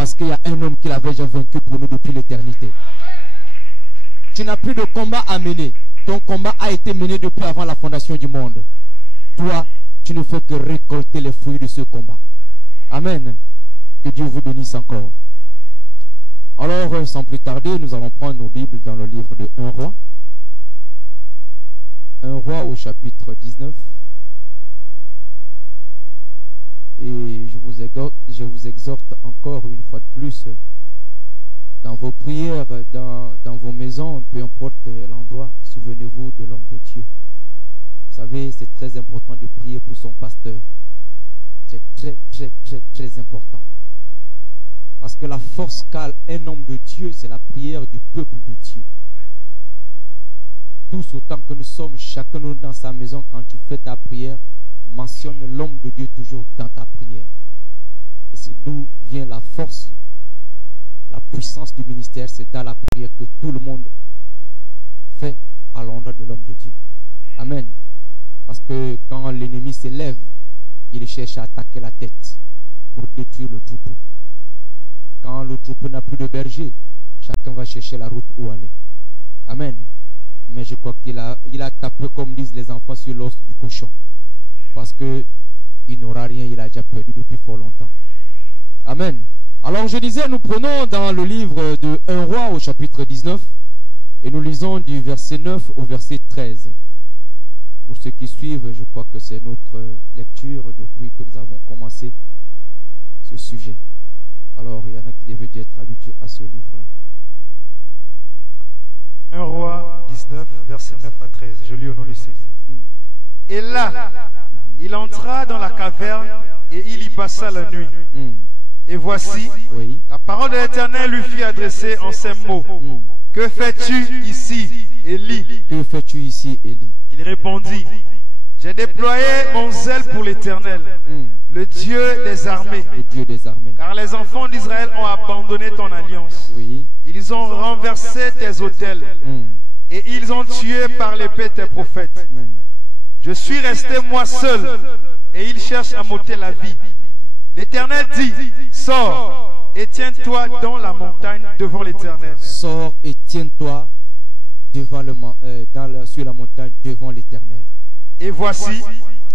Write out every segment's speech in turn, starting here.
Parce qu'il y a un homme qui l'avait déjà vaincu pour nous depuis l'éternité. Tu n'as plus de combat à mener. Ton combat a été mené depuis avant la fondation du monde. Toi, tu ne fais que récolter les fruits de ce combat. Amen. Que Dieu vous bénisse encore. Alors, sans plus tarder, nous allons prendre nos Bibles dans le livre de 1 Roi. 1 Roi au chapitre 19. Et je vous exhorte encore une fois de plus, dans vos prières, dans vos maisons, peu importe l'endroit, souvenez-vous de l'homme de Dieu. Vous savez, c'est très important de prier pour son pasteur. C'est très important. Parce que la force qu'a un homme de Dieu, c'est la prière du peuple de Dieu. Tous autant que nous sommes, chacun nous dans sa maison, quand tu fais ta prière, mentionne l'homme de Dieu toujours dans ta prière. Et c'est d'où vient la force, la puissance du ministère. C'est dans la prière que tout le monde fait à l'endroit de l'homme de Dieu. Amen. Parce que quand l'ennemi s'élève, il cherche à attaquer la tête pour détruire le troupeau. Quand le troupeau n'a plus de berger, chacun va chercher la route où aller. Amen. Mais je crois qu'il a tapé, comme disent les enfants, sur l'os du cochon. Parce qu'il n'aura rien, il a déjà perdu depuis fort longtemps. Amen. Alors je disais, nous prenons dans le livre de 1 Roi au chapitre 19 et nous lisons du verset 9 au verset 13. Pour ceux qui suivent, je crois que c'est notre lecture depuis que nous avons commencé ce sujet. Alors il y en a qui devaient être habitués à ce livre-là. 1 Roi 19, verset 9 à 13. Je lis au nom du Seigneur. Et là, il entra dans la caverne et il y passa la nuit. Et voici, la parole de l'Éternel lui fit adresser en ces mots. Que fais-tu ici, Élie? Que fais-tu ici, Élie? Il répondit, j'ai déployé mon zèle pour l'Éternel, le Dieu des armées. Le Dieu des armées. Car les enfants d'Israël ont abandonné ton alliance. Oui. Ils ont renversé tes autels et ils ont tué par l'épée tes prophètes. Je suis resté moi seul et ils cherchent à m'ôter la vie. L'Éternel dit, sors et tiens-toi dans la montagne devant l'Éternel. Sors et tiens-toi sur la montagne devant l'Éternel. Et voici,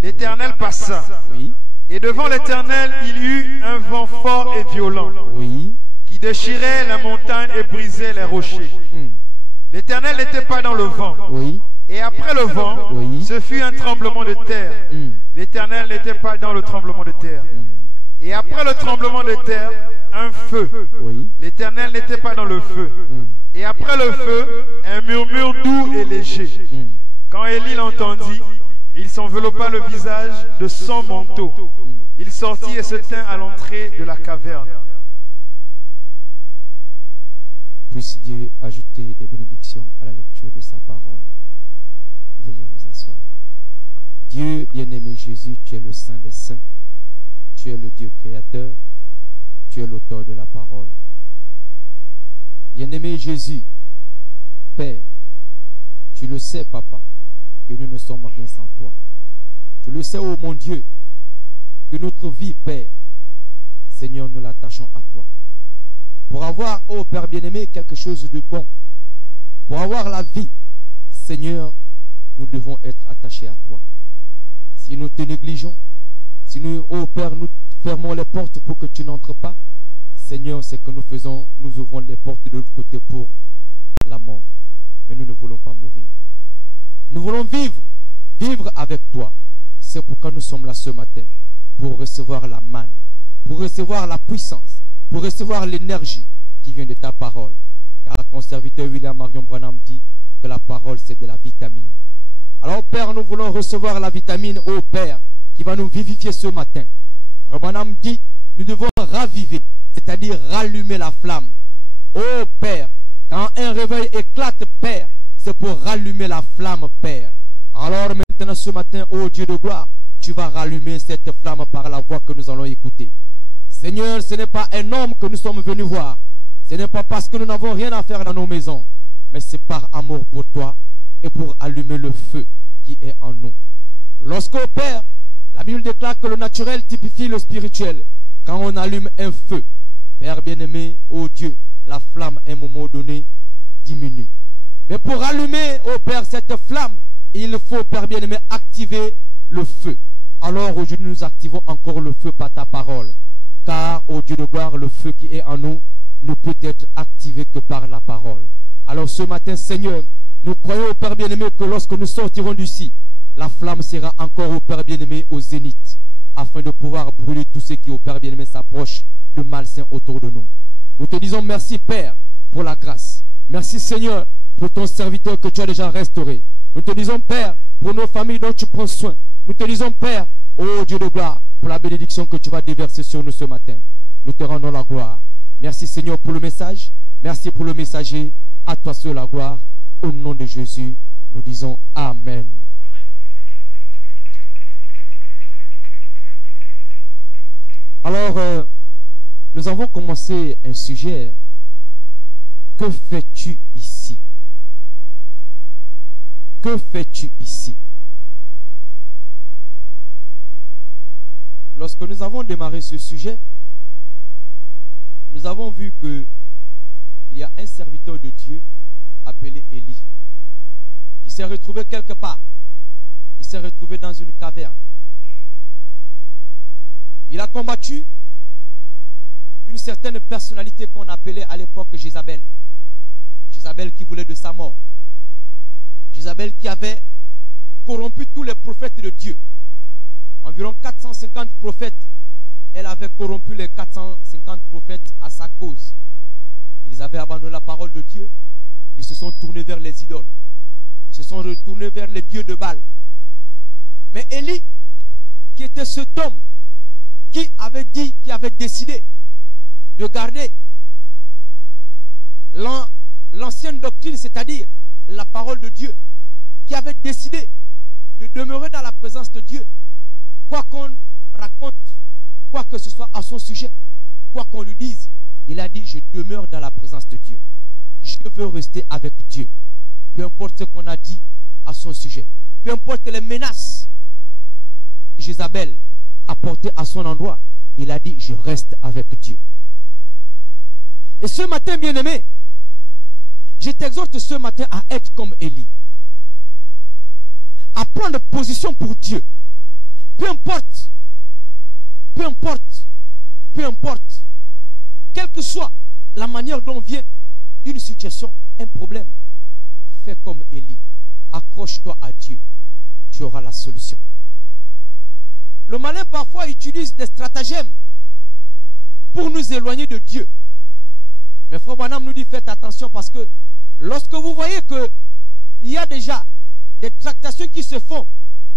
l'Éternel passa. Oui. Et devant l'Éternel, il y eut un vent fort et violent. Oui. Qui déchirait la montagne et brisait les rochers. L'Éternel n'était pas dans le vent. Oui. Et après le vent, ce fut un tremblement de terre. L'Éternel n'était pas dans le tremblement de terre. Et après le tremblement de terre, un feu. L'Éternel n'était pas dans le feu. Et après le feu, un murmure doux et léger. Quand Élie l'entendit, il s'enveloppa le visage de son manteau. Il sortit et se tint à l'entrée de la caverne. Puisse Dieu ajouter des bénédictions à la lecture de sa parole. Veuillez vous asseoir. Dieu bien-aimé Jésus, tu es le Saint des Saints. Tu es le Dieu créateur. Tu es l'auteur de la parole. Bien-aimé Jésus, Père, tu le sais, Papa, que nous ne sommes rien sans toi. Tu le sais, oh mon Dieu, que notre vie, Père, Seigneur, nous l'attachons à toi. Pour avoir, oh Père bien-aimé, quelque chose de bon, pour avoir la vie, Seigneur, nous devons être attachés à toi. Si nous te négligeons, si nous, oh Père, nous fermons les portes pour que tu n'entres pas, Seigneur, c'est que nous ouvrons les portes de l'autre côté pour la mort. Mais nous ne voulons pas mourir. Nous voulons vivre avec toi. C'est pourquoi nous sommes là ce matin, pour recevoir la manne, pour recevoir la puissance, pour recevoir l'énergie qui vient de ta parole. Car ton serviteur William Marion Branham dit que la parole c'est de la vitamine. Alors Père, nous voulons recevoir la vitamine, ô Père, qui va nous vivifier ce matin. Frère Branham dit, nous devons raviver, c'est-à-dire rallumer la flamme. Ô Père, quand un réveil éclate, Père, c'est pour rallumer la flamme, Père. Alors maintenant ce matin, ô Dieu de gloire, tu vas rallumer cette flamme par la voix que nous allons écouter. Seigneur, ce n'est pas un homme que nous sommes venus voir. Ce n'est pas parce que nous n'avons rien à faire dans nos maisons. Mais c'est par amour pour toi et pour allumer le feu qui est en nous. Lorsqu'au Père, la Bible déclare que le naturel typifie le spirituel. Quand on allume un feu, Père bien-aimé, oh Dieu, la flamme à un moment donné diminue. Mais pour allumer, oh Père, cette flamme, il faut, Père bien-aimé, activer le feu. Alors aujourd'hui, nous activons encore le feu par ta parole. Car, ô Dieu de gloire, le feu qui est en nous ne peut être activé que par la parole. Alors ce matin, Seigneur, nous croyons, au Père bien-aimé, que lorsque nous sortirons d'ici, la flamme sera encore, au Père bien-aimé, au zénith, afin de pouvoir brûler tout ce qui, au Père bien-aimé, s'approche de malsain autour de nous. Nous te disons merci, Père, pour la grâce. Merci, Seigneur, pour ton serviteur que tu as déjà restauré. Nous te disons, Père, pour nos familles dont tu prends soin. Nous te disons, Père, ô Dieu de gloire, pour la bénédiction que tu vas déverser sur nous ce matin. Nous te rendons la gloire. Merci, Seigneur, pour le message. Merci pour le messager. À toi seul la gloire. Au nom de Jésus, nous disons Amen. Alors, nous avons commencé un sujet. Que fais-tu ici? Que fais-tu ici? Lorsque nous avons démarré ce sujet, nous avons vu que il y a un serviteur de Dieu appelé Élie qui s'est retrouvé quelque part. Il s'est retrouvé dans une caverne. Il a combattu une certaine personnalité qu'on appelait à l'époque Jézabel. Jézabel qui voulait de sa mort. Jézabel qui avait corrompu tous les prophètes de Dieu. Environ 450 prophètes. Elle avait corrompu les 450 prophètes à sa cause. Ils avaient abandonné la parole de Dieu. Ils se sont tournés vers les idoles. Ils se sont retournés vers les dieux de Baal. Mais Élie, qui était cet homme qui avait dit, qui avait décidé de garder l'ancienne doctrine, c'est-à-dire la parole de Dieu, qui avait décidé de demeurer dans la présence de Dieu, quoi qu'on raconte, quoi que ce soit à son sujet, quoi qu'on lui dise, il a dit, je demeure dans la présence de Dieu. Je veux rester avec Dieu. Peu importe ce qu'on a dit à son sujet, peu importe les menaces que Jézabel a portées à son endroit, il a dit, je reste avec Dieu. Et ce matin, bien-aimé, je t'exhorte ce matin à être comme Élie, à prendre position pour Dieu. Peu importe, peu importe, peu importe, quelle que soit la manière dont vient une situation, un problème, fais comme Élie, accroche-toi à Dieu, tu auras la solution. Le malin parfois utilise des stratagèmes pour nous éloigner de Dieu. Mais Frère Branham nous dit faites attention parce que lorsque vous voyez qu'il y a déjà des tractations qui se font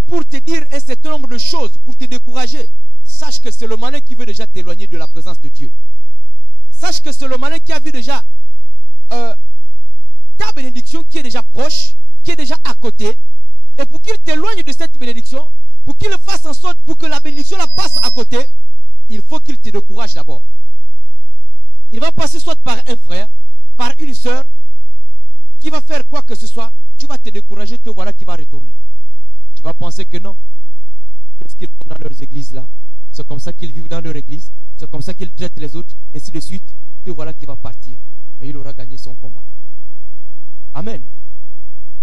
pour te dire un certain nombre de choses, pour te décourager, sache que c'est le malin qui veut déjà t'éloigner de la présence de Dieu. Sache que c'est le malin qui a vu déjà ta bénédiction qui est déjà proche, qui est déjà à côté. Et pour qu'il t'éloigne de cette bénédiction, pour qu'il fasse en sorte pour que la bénédiction la passe à côté, il faut qu'il te décourage d'abord. Il va passer soit par un frère, par une soeur, qui va faire quoi que ce soit, tu vas te décourager, te voilà qui va retourner. Tu vas penser que non. Qu'est-ce qu'ils font dans leurs églises là? C'est comme ça qu'ils vivent dans leur église, c'est comme ça qu'ils traitent les autres, ainsi de suite. Te voilà qui va partir. Mais il aura gagné son combat. Amen.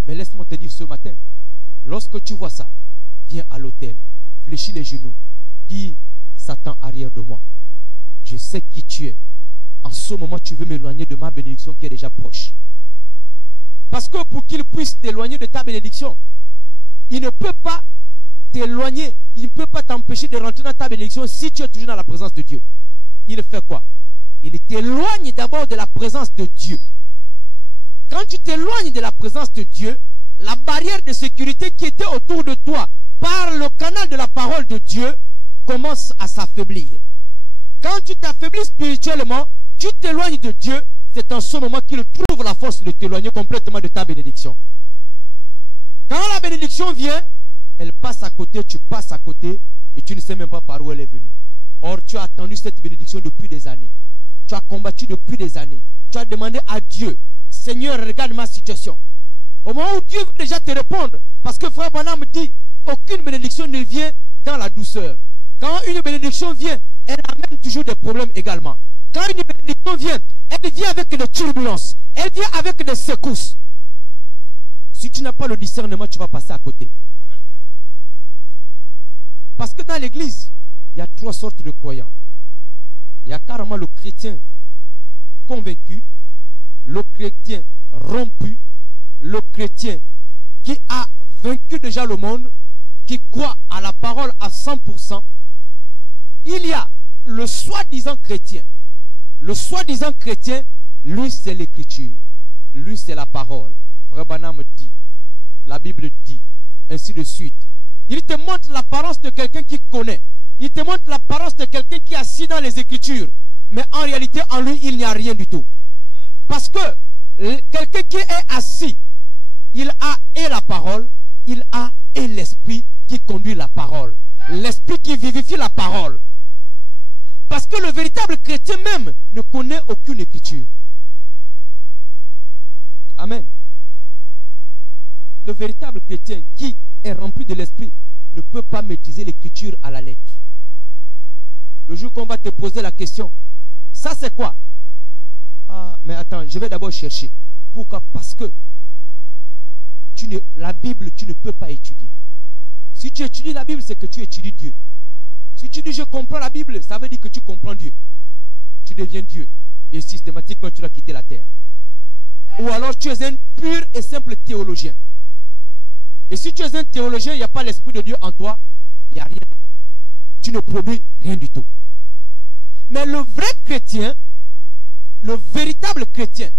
Mais laisse-moi te dire ce matin, lorsque tu vois ça, viens à l'autel, fléchis les genoux, dis, Satan arrière de moi. Je sais qui tu es. En ce moment, tu veux m'éloigner de ma bénédiction qui est déjà proche. Parce que pour qu'il puisse t'éloigner de ta bénédiction, il ne peut pas t'éloigner, il ne peut pas t'empêcher de rentrer dans ta bénédiction si tu es toujours dans la présence de Dieu. Il fait quoi? Il t'éloigne d'abord de la présence de Dieu. Quand tu t'éloignes de la présence de Dieu, la barrière de sécurité qui était autour de toi par le canal de la parole de Dieu commence à s'affaiblir. Quand tu t'affaiblis spirituellement, tu t'éloignes de Dieu, c'est en ce moment qu'il trouve la force de t'éloigner complètement de ta bénédiction. Quand la bénédiction vient, elle passe à côté, tu passes à côté et tu ne sais même pas par où elle est venue. Or, tu as attendu cette bénédiction depuis des années. Tu as combattu depuis des années. Tu as demandé à Dieu, Seigneur, regarde ma situation. Au moment où Dieu veut déjà te répondre, parce que Frère Branham dit, aucune bénédiction ne vient dans la douceur. Quand une bénédiction vient, elle amène toujours des problèmes également. Quand une bénédiction vient, elle vient avec des turbulences. Elle vient avec des secousses. Si tu n'as pas le discernement, tu vas passer à côté. Parce que dans l'église, il y a 3 sortes de croyants. Il y a carrément le chrétien convaincu, le chrétien rompu, le chrétien qui a vaincu déjà le monde, qui croit à la parole à 100%. Il y a le soi-disant chrétien. Le soi-disant chrétien, lui c'est l'écriture. Lui c'est la parole. Frère Branham dit, la Bible dit, ainsi de suite. Il te montre l'apparence de quelqu'un qui connaît. Il te montre l'apparence de quelqu'un qui est assis dans les Écritures. Mais en réalité, en lui, il n'y a rien du tout. Parce que quelqu'un qui est assis, il a et la parole, il a et l'esprit qui conduit la parole. L'esprit qui vivifie la parole. Parce que le véritable chrétien même ne connaît aucune écriture. Amen. Le véritable chrétien qui est rempli de l'esprit ne peut pas maîtriser l'écriture à la lettre. Le jour qu'on va te poser la question, ça c'est quoi? Ah, mais attends, je vais d'abord chercher. Pourquoi? Parce que la Bible, tu ne peux pas étudier. Si tu étudies la Bible, c'est que tu étudies Dieu. Si tu dis je comprends la Bible, ça veut dire que tu comprends Dieu. Tu deviens Dieu. Et systématiquement, tu dois quitter la terre. Ou alors tu es un pur et simple théologien. Et si tu es un théologien, il n'y a pas l'Esprit de Dieu en toi, il n'y a rien. Tu ne produis rien du tout. Mais le vrai chrétien, le véritable chrétien,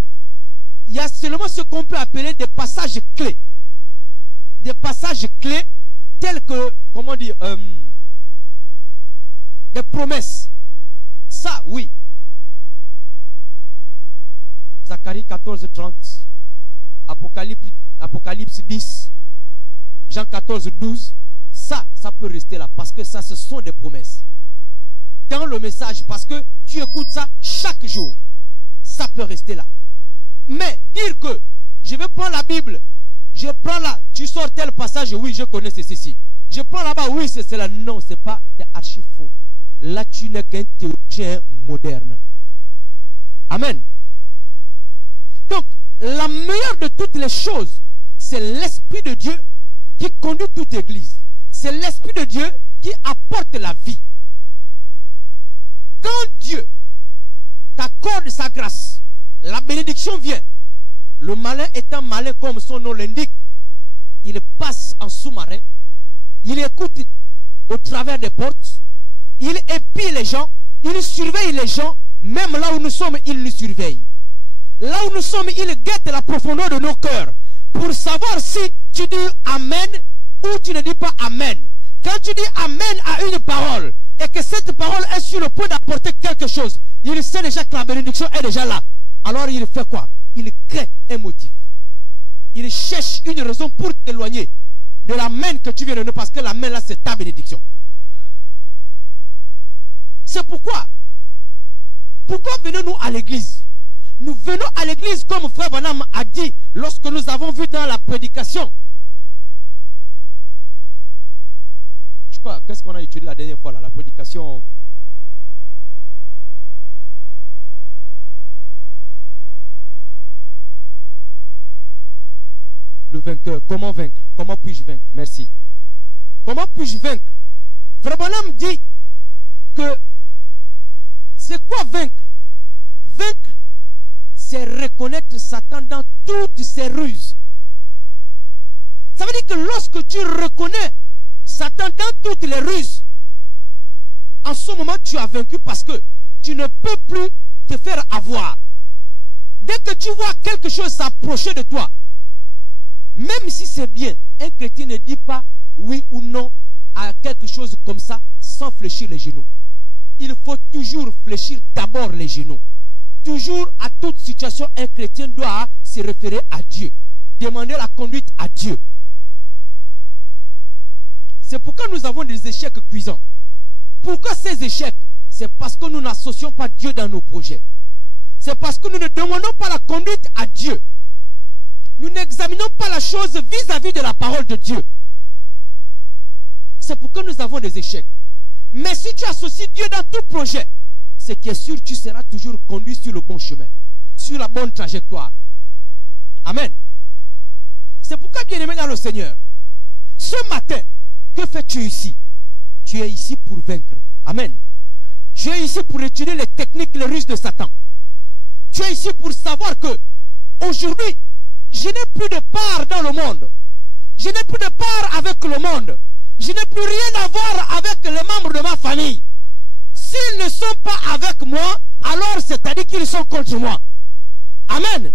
il y a seulement ce qu'on peut appeler des passages clés. Des passages clés tels que, comment dire, des promesses. Ça, oui. Zacharie 14, 30, Apocalypse 10, Jean 14, 12, ça peut rester là parce que ça, ce sont des promesses. Dans le message, parce que tu écoutes ça chaque jour, ça peut rester là. Mais dire que je vais prendre la Bible, je prends là, tu sors tel passage, oui, je connais ceci. Je prends là-bas, oui, c'est cela. Non, c'est pas, c'est archi faux. Là, tu n'es qu'un théologien moderne. Amen. Donc, la meilleure de toutes les choses, c'est l'Esprit de Dieu qui conduit toute église. C'est l'Esprit de Dieu qui apporte la vie. Quand Dieu t'accorde sa grâce, la bénédiction vient. Le malin étant malin comme son nom l'indique, il passe en sous-marin, il écoute au travers des portes, il épie les gens, il surveille les gens, même là où nous sommes, il nous surveille. Là où nous sommes, il guette la profondeur de nos cœurs pour savoir si tu dis Amen ou tu ne dis pas Amen. Quand tu dis Amen à une parole et que cette parole est sur le point d'apporter quelque chose, il sait déjà que la bénédiction est déjà là. Alors il fait quoi? Il crée un motif. Il cherche une raison pour t'éloigner de l'Amen que tu viens de donner parce que l'Amen là c'est ta bénédiction. C'est pourquoi venons-nous à l'église? Nous venons à l'église comme frère Branham a dit lorsque nous avons vu dans la prédication. Je crois, qu'est-ce qu'on a étudié la dernière fois là? La prédication. Le vainqueur. Comment vaincre? Comment puis-je vaincre? Merci. Comment puis-je vaincre? Frère Branham dit que c'est quoi vaincre? Vaincre, c'est reconnaître Satan dans toutes ses ruses. Ça veut dire que lorsque tu reconnais Satan dans toutes les ruses, en ce moment tu as vaincu parce que tu ne peux plus te faire avoir. Dès que tu vois quelque chose s'approcher de toi, même si c'est bien, un chrétien ne dit pas oui ou non à quelque chose comme ça sans fléchir les genoux. Il faut toujours fléchir d'abord les genoux. Toujours, à toute situation, un chrétien doit se référer à Dieu. Demander la conduite à Dieu. C'est pourquoi nous avons des échecs cuisants. Pourquoi ces échecs? C'est parce que nous n'associons pas Dieu dans nos projets. C'est parce que nous ne demandons pas la conduite à Dieu. Nous n'examinons pas la chose vis-à-vis de la parole de Dieu. C'est pourquoi nous avons des échecs. Mais si tu associes Dieu dans tout projet, ce qui est sûr, tu seras toujours conduit sur le bon chemin, sur la bonne trajectoire. Amen. C'est pourquoi, bien aimé dans le Seigneur, ce matin, que fais-tu ici? Tu es ici pour vaincre. Amen. Tu es ici pour étudier les techniques, les ruses de Satan. Tu es ici pour savoir que aujourd'hui, je n'ai plus de part dans le monde. Je n'ai plus de part avec le monde. Je n'ai plus rien à voir avec les membres de ma famille. S'ils ne sont pas avec moi, alors c'est-à-dire qu'ils sont contre moi. Amen.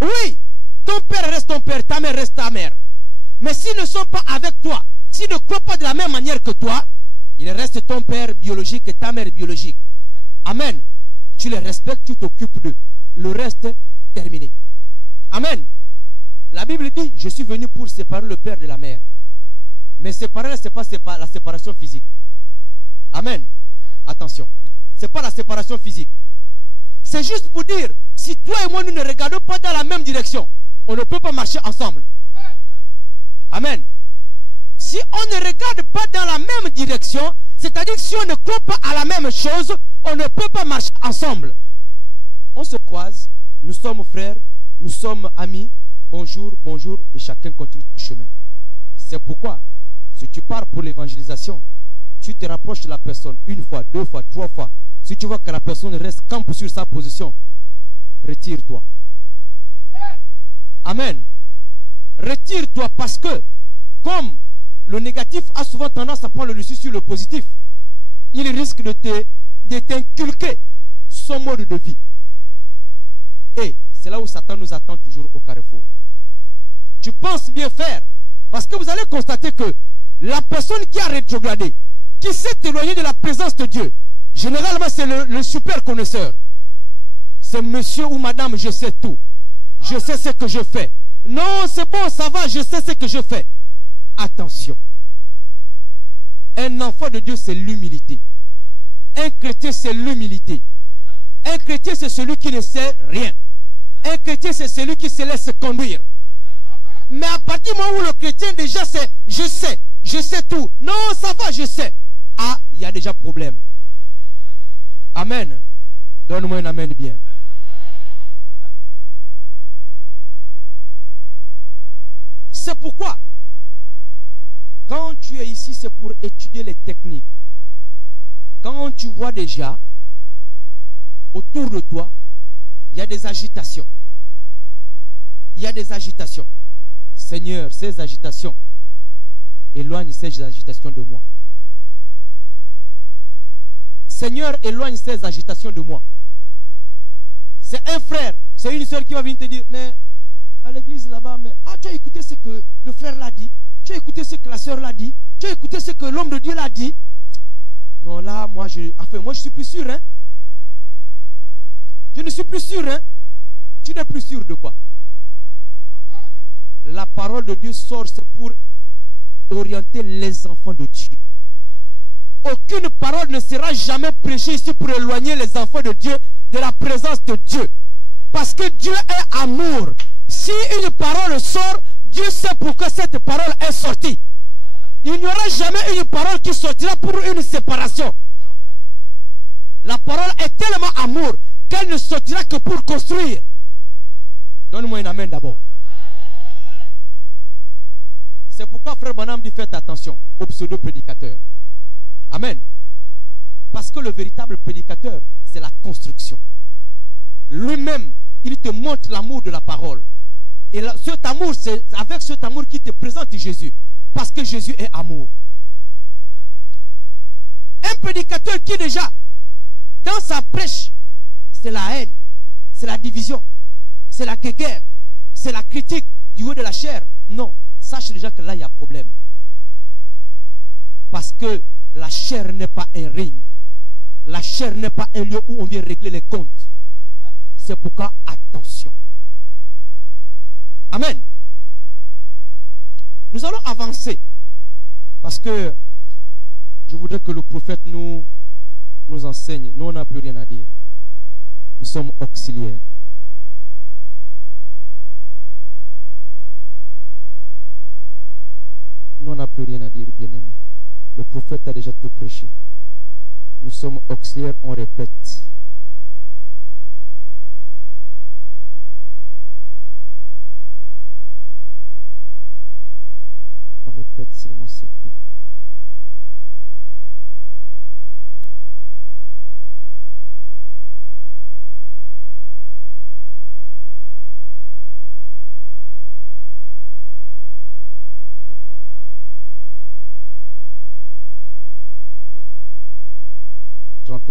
Oui, ton père reste ton père, ta mère reste ta mère. Mais s'ils ne sont pas avec toi, s'ils ne croient pas de la même manière que toi, il reste ton père biologique et ta mère biologique. Amen. Tu les respectes, tu t'occupes d'eux. Le reste, terminé. Amen. La Bible dit, je suis venu pour séparer le père de la mère. Mais séparer, ce n'est pas la séparation physique. Amen. Attention. Ce n'est pas la séparation physique. C'est juste pour dire, si toi et moi, nous ne regardons pas dans la même direction, on ne peut pas marcher ensemble. Amen. Si on ne regarde pas dans la même direction, c'est-à-dire que si on ne croit pas à la même chose, on ne peut pas marcher ensemble. On se croise, nous sommes frères, nous sommes amis, bonjour, bonjour, et chacun continue son chemin. C'est pourquoi, si tu pars pour l'évangélisation, tu te rapproches de la personne une fois, deux fois, trois fois. Si tu vois que la personne reste campe sur sa position, retire-toi. Amen. Retire-toi parce que, comme le négatif a souvent tendance à prendre le dessus sur le positif, il risque de t'inculquer son mode de vie. Et c'est là où Satan nous attend toujours au carrefour. Tu penses bien faire, parce que vous allez constater que la personne qui a rétrogradé, qui s'est éloignée de la présence de Dieu, généralement c'est le super connaisseur. C'est monsieur ou madame, je sais tout. Je sais ce que je fais. Non, c'est bon, ça va, je sais ce que je fais. Attention. Un enfant de Dieu, c'est l'humilité. Un chrétien, c'est l'humilité. Un chrétien, c'est celui qui ne sait rien. Un chrétien, c'est celui qui se laisse conduire. Mais à partir du moment où le chrétien déjà c'est je sais tout. Non, ça va, je sais. Ah, il y a déjà problème. Amen. Donne-moi un amen bien. C'est pourquoi, quand tu es ici, c'est pour étudier les techniques. Quand tu vois déjà, autour de toi, il y a des agitations. Il y a des agitations. Seigneur, ces agitations, éloigne ces agitations de moi. Seigneur, éloigne ces agitations de moi. C'est un frère, c'est une soeur qui va venir te dire, mais à l'église là-bas, mais tu as écouté ce que le frère l'a dit, tu as écouté ce que la soeur l'a dit, tu as écouté ce que l'homme de Dieu l'a dit. Non, là, moi je suis plus sûr, hein. Je ne suis plus sûr, hein. Tu n'es plus sûr de quoi? La parole de Dieu sort, c'est pour orienter les enfants de Dieu. Aucune parole ne sera jamais prêchée ici pour éloigner les enfants de Dieu de la présence de Dieu. Parce que Dieu est amour. Si une parole sort, Dieu sait pourquoi cette parole est sortie. Il n'y aura jamais une parole qui sortira pour une séparation. La parole est tellement amour qu'elle ne sortira que pour construire. Donne-moi un amen d'abord. C'est pourquoi frère Branham dit faites attention aux pseudo-prédicateurs. Amen. Parce que le véritable prédicateur, c'est la construction. Lui-même, il te montre l'amour de la parole. Et cet amour, c'est avec cet amour qu'il te présente Jésus. Parce que Jésus est amour. Un prédicateur qui déjà, dans sa prêche, c'est la haine, c'est la division, c'est la guerre, c'est la critique du haut de la chair. Non, sache déjà que là, il y a problème. Parce que la chair n'est pas un ring. La chair n'est pas un lieu où on vient régler les comptes. C'est pourquoi, attention. Amen. Nous allons avancer. Parce que je voudrais que le prophète nous enseigne. Nous, on n'a plus rien à dire. Nous sommes auxiliaires. Nous, on n'a plus rien à dire, bien-aimé. Le prophète a déjà tout prêché. Nous sommes auxiliaires, on répète. On répète seulement, c'est tout.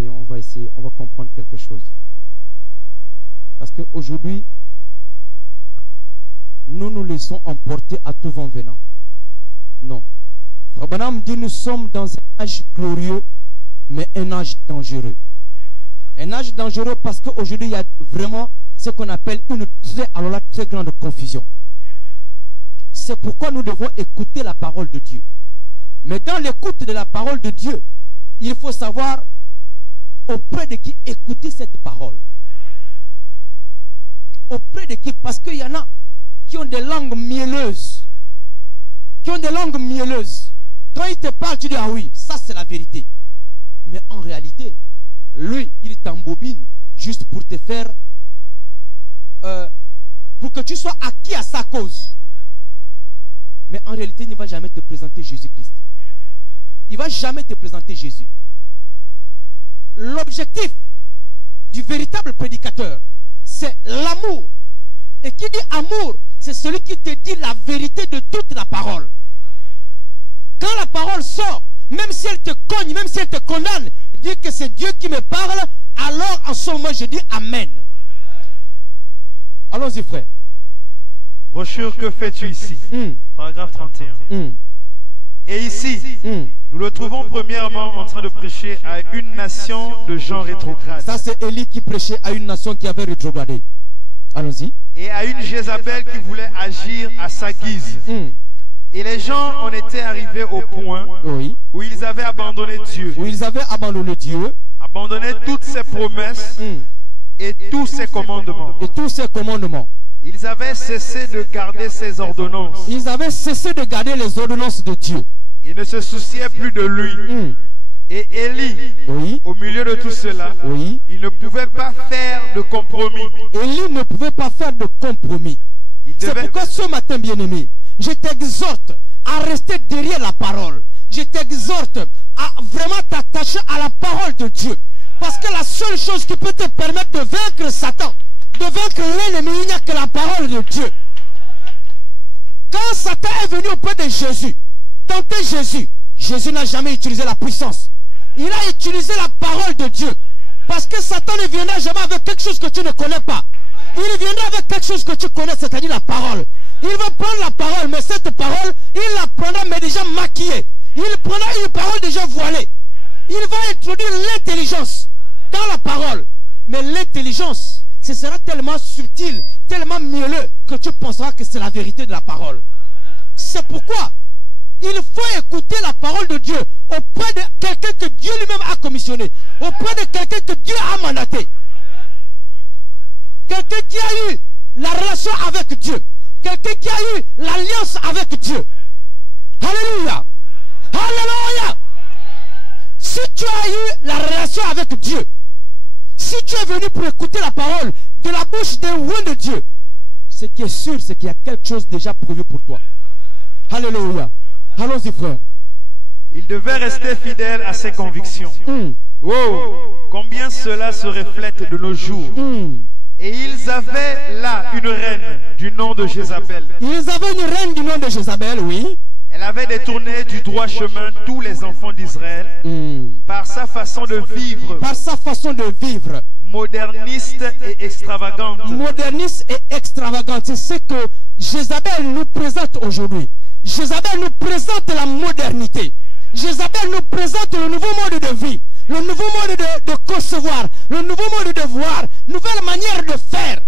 On va essayer, on va comprendre quelque chose. Parce qu'aujourd'hui, nous nous laissons emporter à tout vent venant. Non. Frère Branham dit, nous sommes dans un âge glorieux, mais un âge dangereux. Un âge dangereux parce qu'aujourd'hui, il y a vraiment ce qu'on appelle une très grande confusion. C'est pourquoi nous devons écouter la parole de Dieu. Mais dans l'écoute de la parole de Dieu, il faut savoir auprès de qui écouter cette parole. Auprès de qui? Parce qu'il y en a qui ont des langues mielleuses. Qui ont des langues mielleuses. Quand il te parle, tu dis, ah oui, ça c'est la vérité. Mais en réalité, lui, il t'embobine juste pour te faire... pour que tu sois acquis à sa cause. Mais en réalité, il ne va jamais te présenter Jésus-Christ. Il ne va jamais te présenter Jésus. L'objectif du véritable prédicateur, c'est l'amour. Et qui dit amour, c'est celui qui te dit la vérité de toute la parole. Quand la parole sort, même si elle te cogne, même si elle te condamne, dis que c'est Dieu qui me parle, alors en ce moment je dis Amen. Allons-y frère. Brochure, que fais-tu ici? Paragraphe 31. Et ici, nous le trouvons premièrement en train de prêcher à une nation de gens rétrogrades. Ça c'est Élie qui prêchait à une nation qui avait rétrogradé. Allons-y. Et à une Jézabel qui voulait agir à sa guise. Et les gens en étaient arrivés au point où ils avaient abandonné Dieu. Où ils avaient abandonné Dieu. Abandonné toutes ses promesses et tous ses commandements. Et tous ses commandements. Ils avaient cessé de garder ses ordonnances. Ils avaient cessé de garder les ordonnances de Dieu. Ils ne se souciaient plus de lui. Et Élie, au milieu de tout cela, il ne pouvait pas faire de compromis. Élie ne pouvait pas faire de compromis. C'est pourquoi ce matin, bien-aimé, je t'exhorte à rester derrière la parole. Je t'exhorte à vraiment t'attacher à la parole de Dieu. Parce que la seule chose qui peut te permettre de vaincre Satan, de vaincre l'ennemi, il n'y a que la parole de Dieu. Quand Satan est venu auprès de Jésus, tenter Jésus, Jésus n'a jamais utilisé la puissance. Il a utilisé la parole de Dieu. Parce que Satan ne viendra jamais avec quelque chose que tu ne connais pas. Il viendra avec quelque chose que tu connais, c'est-à-dire la parole. Il va prendre la parole, mais cette parole, il la prendra, mais déjà maquillée. Il prendra une parole déjà voilée. Il va introduire l'intelligence dans la parole. Mais l'intelligence, ce sera tellement subtil, tellement mielleux, que tu penseras que c'est la vérité de la parole. C'est pourquoi il faut écouter la parole de Dieu auprès de quelqu'un que Dieu lui-même a commissionné, auprès de quelqu'un que Dieu a mandaté. Quelqu'un qui a eu la relation avec Dieu. Quelqu'un qui a eu l'alliance avec Dieu. Alléluia. Alléluia. Si tu as eu la relation avec Dieu, si tu es venu pour écouter la parole de la bouche d'un roi de Dieu, ce qui est sûr, c'est qu'il y a quelque chose déjà prévu pour toi. Alléluia. Allons-y, frère. Il devait rester fidèle à ses convictions. Oh, combien cela se reflète de nos jours. Et ils avaient là une reine du nom de Jézabel. Ils avaient une reine du nom de Jézabel, oui. Elle avait détourné du droit chemin tous les enfants d'Israël par sa façon de vivre. Par sa façon de vivre. Moderniste et extravagante. Moderniste et extravagante. C'est ce que Jézabel nous présente aujourd'hui. Jézabel nous présente la modernité. Jézabel nous présente le nouveau mode de vie. Le nouveau mode de concevoir. Le nouveau mode de voir. Nouvelle manière de faire.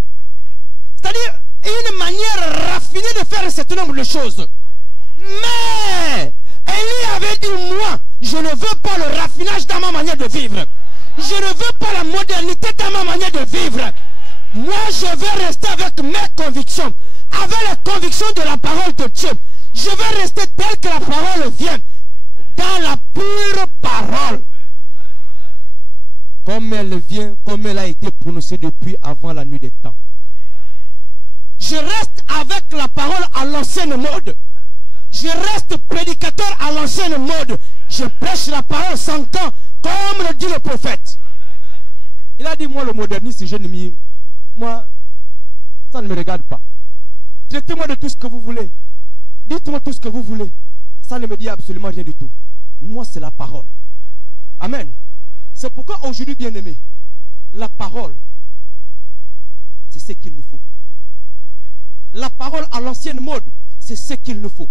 C'est-à-dire une manière raffinée de faire un certain nombre de choses. Mais Élie avait dit, moi, je ne veux pas le raffinage dans ma manière de vivre. Je ne veux pas la modernité dans ma manière de vivre. Moi, je vais rester avec mes convictions. Avec les convictions de la parole de Dieu. Je vais rester tel que la parole vient. Dans la pure parole. Comme elle vient, comme elle a été prononcée depuis avant la nuit des temps. Je reste avec la parole à l'ancienne mode. Je reste prédicateur à l'ancienne mode. Je prêche la parole 100 ans, comme le dit le prophète. Il a dit, moi le moderniste, je ne m'y... Moi, ça ne me regarde pas. Traitez-moi de tout ce que vous voulez. Dites-moi tout ce que vous voulez. Ça ne me dit absolument rien du tout. Moi, c'est la parole. Amen. C'est pourquoi aujourd'hui, bien-aimés, la parole, c'est ce qu'il nous faut. La parole à l'ancienne mode, c'est ce qu'il nous faut.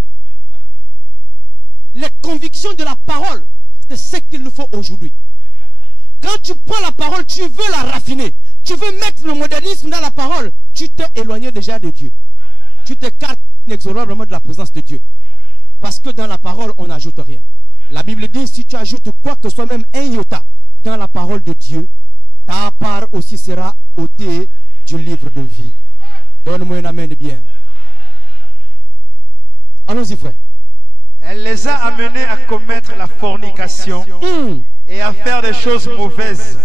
Les convictions de la parole, c'est ce qu'il nous faut aujourd'hui. Quand tu prends la parole, tu veux la raffiner. Tu veux mettre le modernisme dans la parole. Tu t'es éloigné déjà de Dieu. Tu t'écartes inexorablement de la présence de Dieu. Parce que dans la parole, on n'ajoute rien. La Bible dit, si tu ajoutes quoi que ce soit, même un iota, dans la parole de Dieu, ta part aussi sera ôtée du livre de vie. Donne-moi un amen bien. Allons-y, frère. Elle les a amenés à commettre la fornication et à faire des choses mauvaises.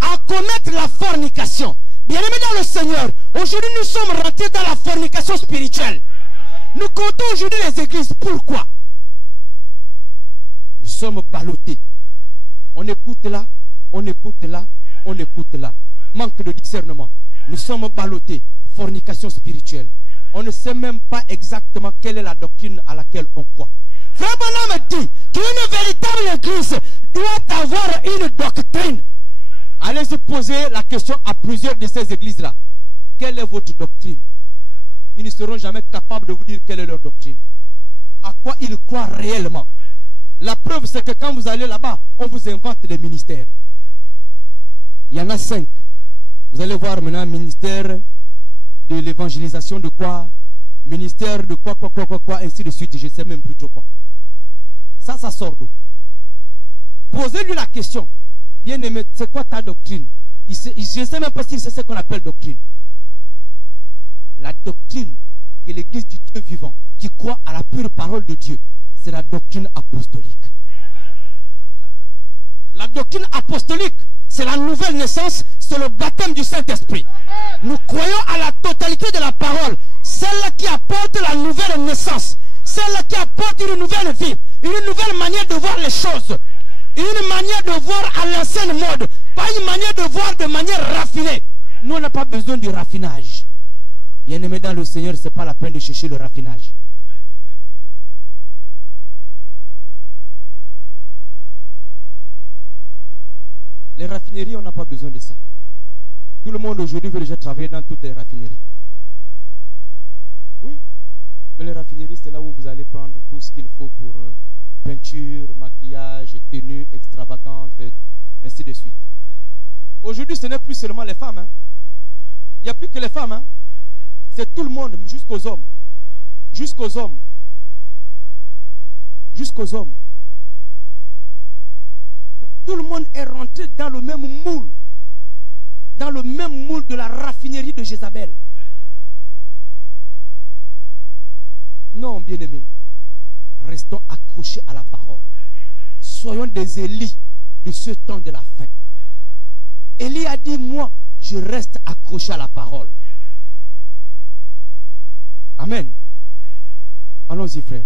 À commettre la fornication. Bien-aimés dans le Seigneur, aujourd'hui nous sommes rentrés dans la fornication spirituelle. Nous comptons aujourd'hui les églises. Pourquoi? Nous sommes ballottés. On écoute là, on écoute là, on écoute là. Manque de discernement. Nous sommes ballottés. Fornication spirituelle. On ne sait même pas exactement quelle est la doctrine à laquelle on croit. Frère Branham dit qu'une véritable église doit avoir une doctrine. Allez-y poser la question à plusieurs de ces églises-là. Quelle est votre doctrine? Ils ne seront jamais capables de vous dire quelle est leur doctrine. À quoi ils croient réellement. La preuve, c'est que quand vous allez là-bas, on vous invente des ministères. Il y en a 5. Vous allez voir maintenant ministère de l'évangélisation de quoi, ministère de quoi, ainsi de suite. Je ne sais même plus trop quoi. Ça sort d'où? Posez-lui la question. Bien aimé, c'est quoi ta doctrine? Je ne sais même pas si c'est ce qu'on appelle doctrine. La doctrine que l'église du Dieu vivant, qui croit à la pure parole de Dieu, c'est la doctrine apostolique. La doctrine apostolique, c'est la nouvelle naissance, c'est le baptême du Saint-Esprit. Nous croyons à la totalité de la parole, celle qui apporte la nouvelle naissance, celle qui apporte une nouvelle vie, une nouvelle manière de voir les choses, une manière de voir à l'ancienne mode, pas une manière de voir de manière raffinée. Nous, on n'a pas besoin du raffinage. Bien-aimé dans le Seigneur, ce n'est pas la peine de chercher le raffinage. Les raffineries, on n'a pas besoin de ça. Tout le monde aujourd'hui veut déjà travailler dans toutes les raffineries. Oui, mais les raffineries, c'est là où vous allez prendre tout ce qu'il faut pour peinture, maquillage, tenue extravagante, ainsi de suite. Aujourd'hui, ce n'est plus seulement les femmes. Hein. Il n'y a plus que les femmes. Hein. C'est tout le monde, jusqu'aux hommes. Jusqu'aux hommes. Jusqu'aux hommes. Tout le monde est rentré dans le même moule. Dans le même moule de la raffinerie de Jézabel. Non, bien-aimés. Restons accrochés à la parole. Soyons des Élis de ce temps de la fin. Élie a dit, moi, je reste accroché à la parole. Amen. Allons-y, frère.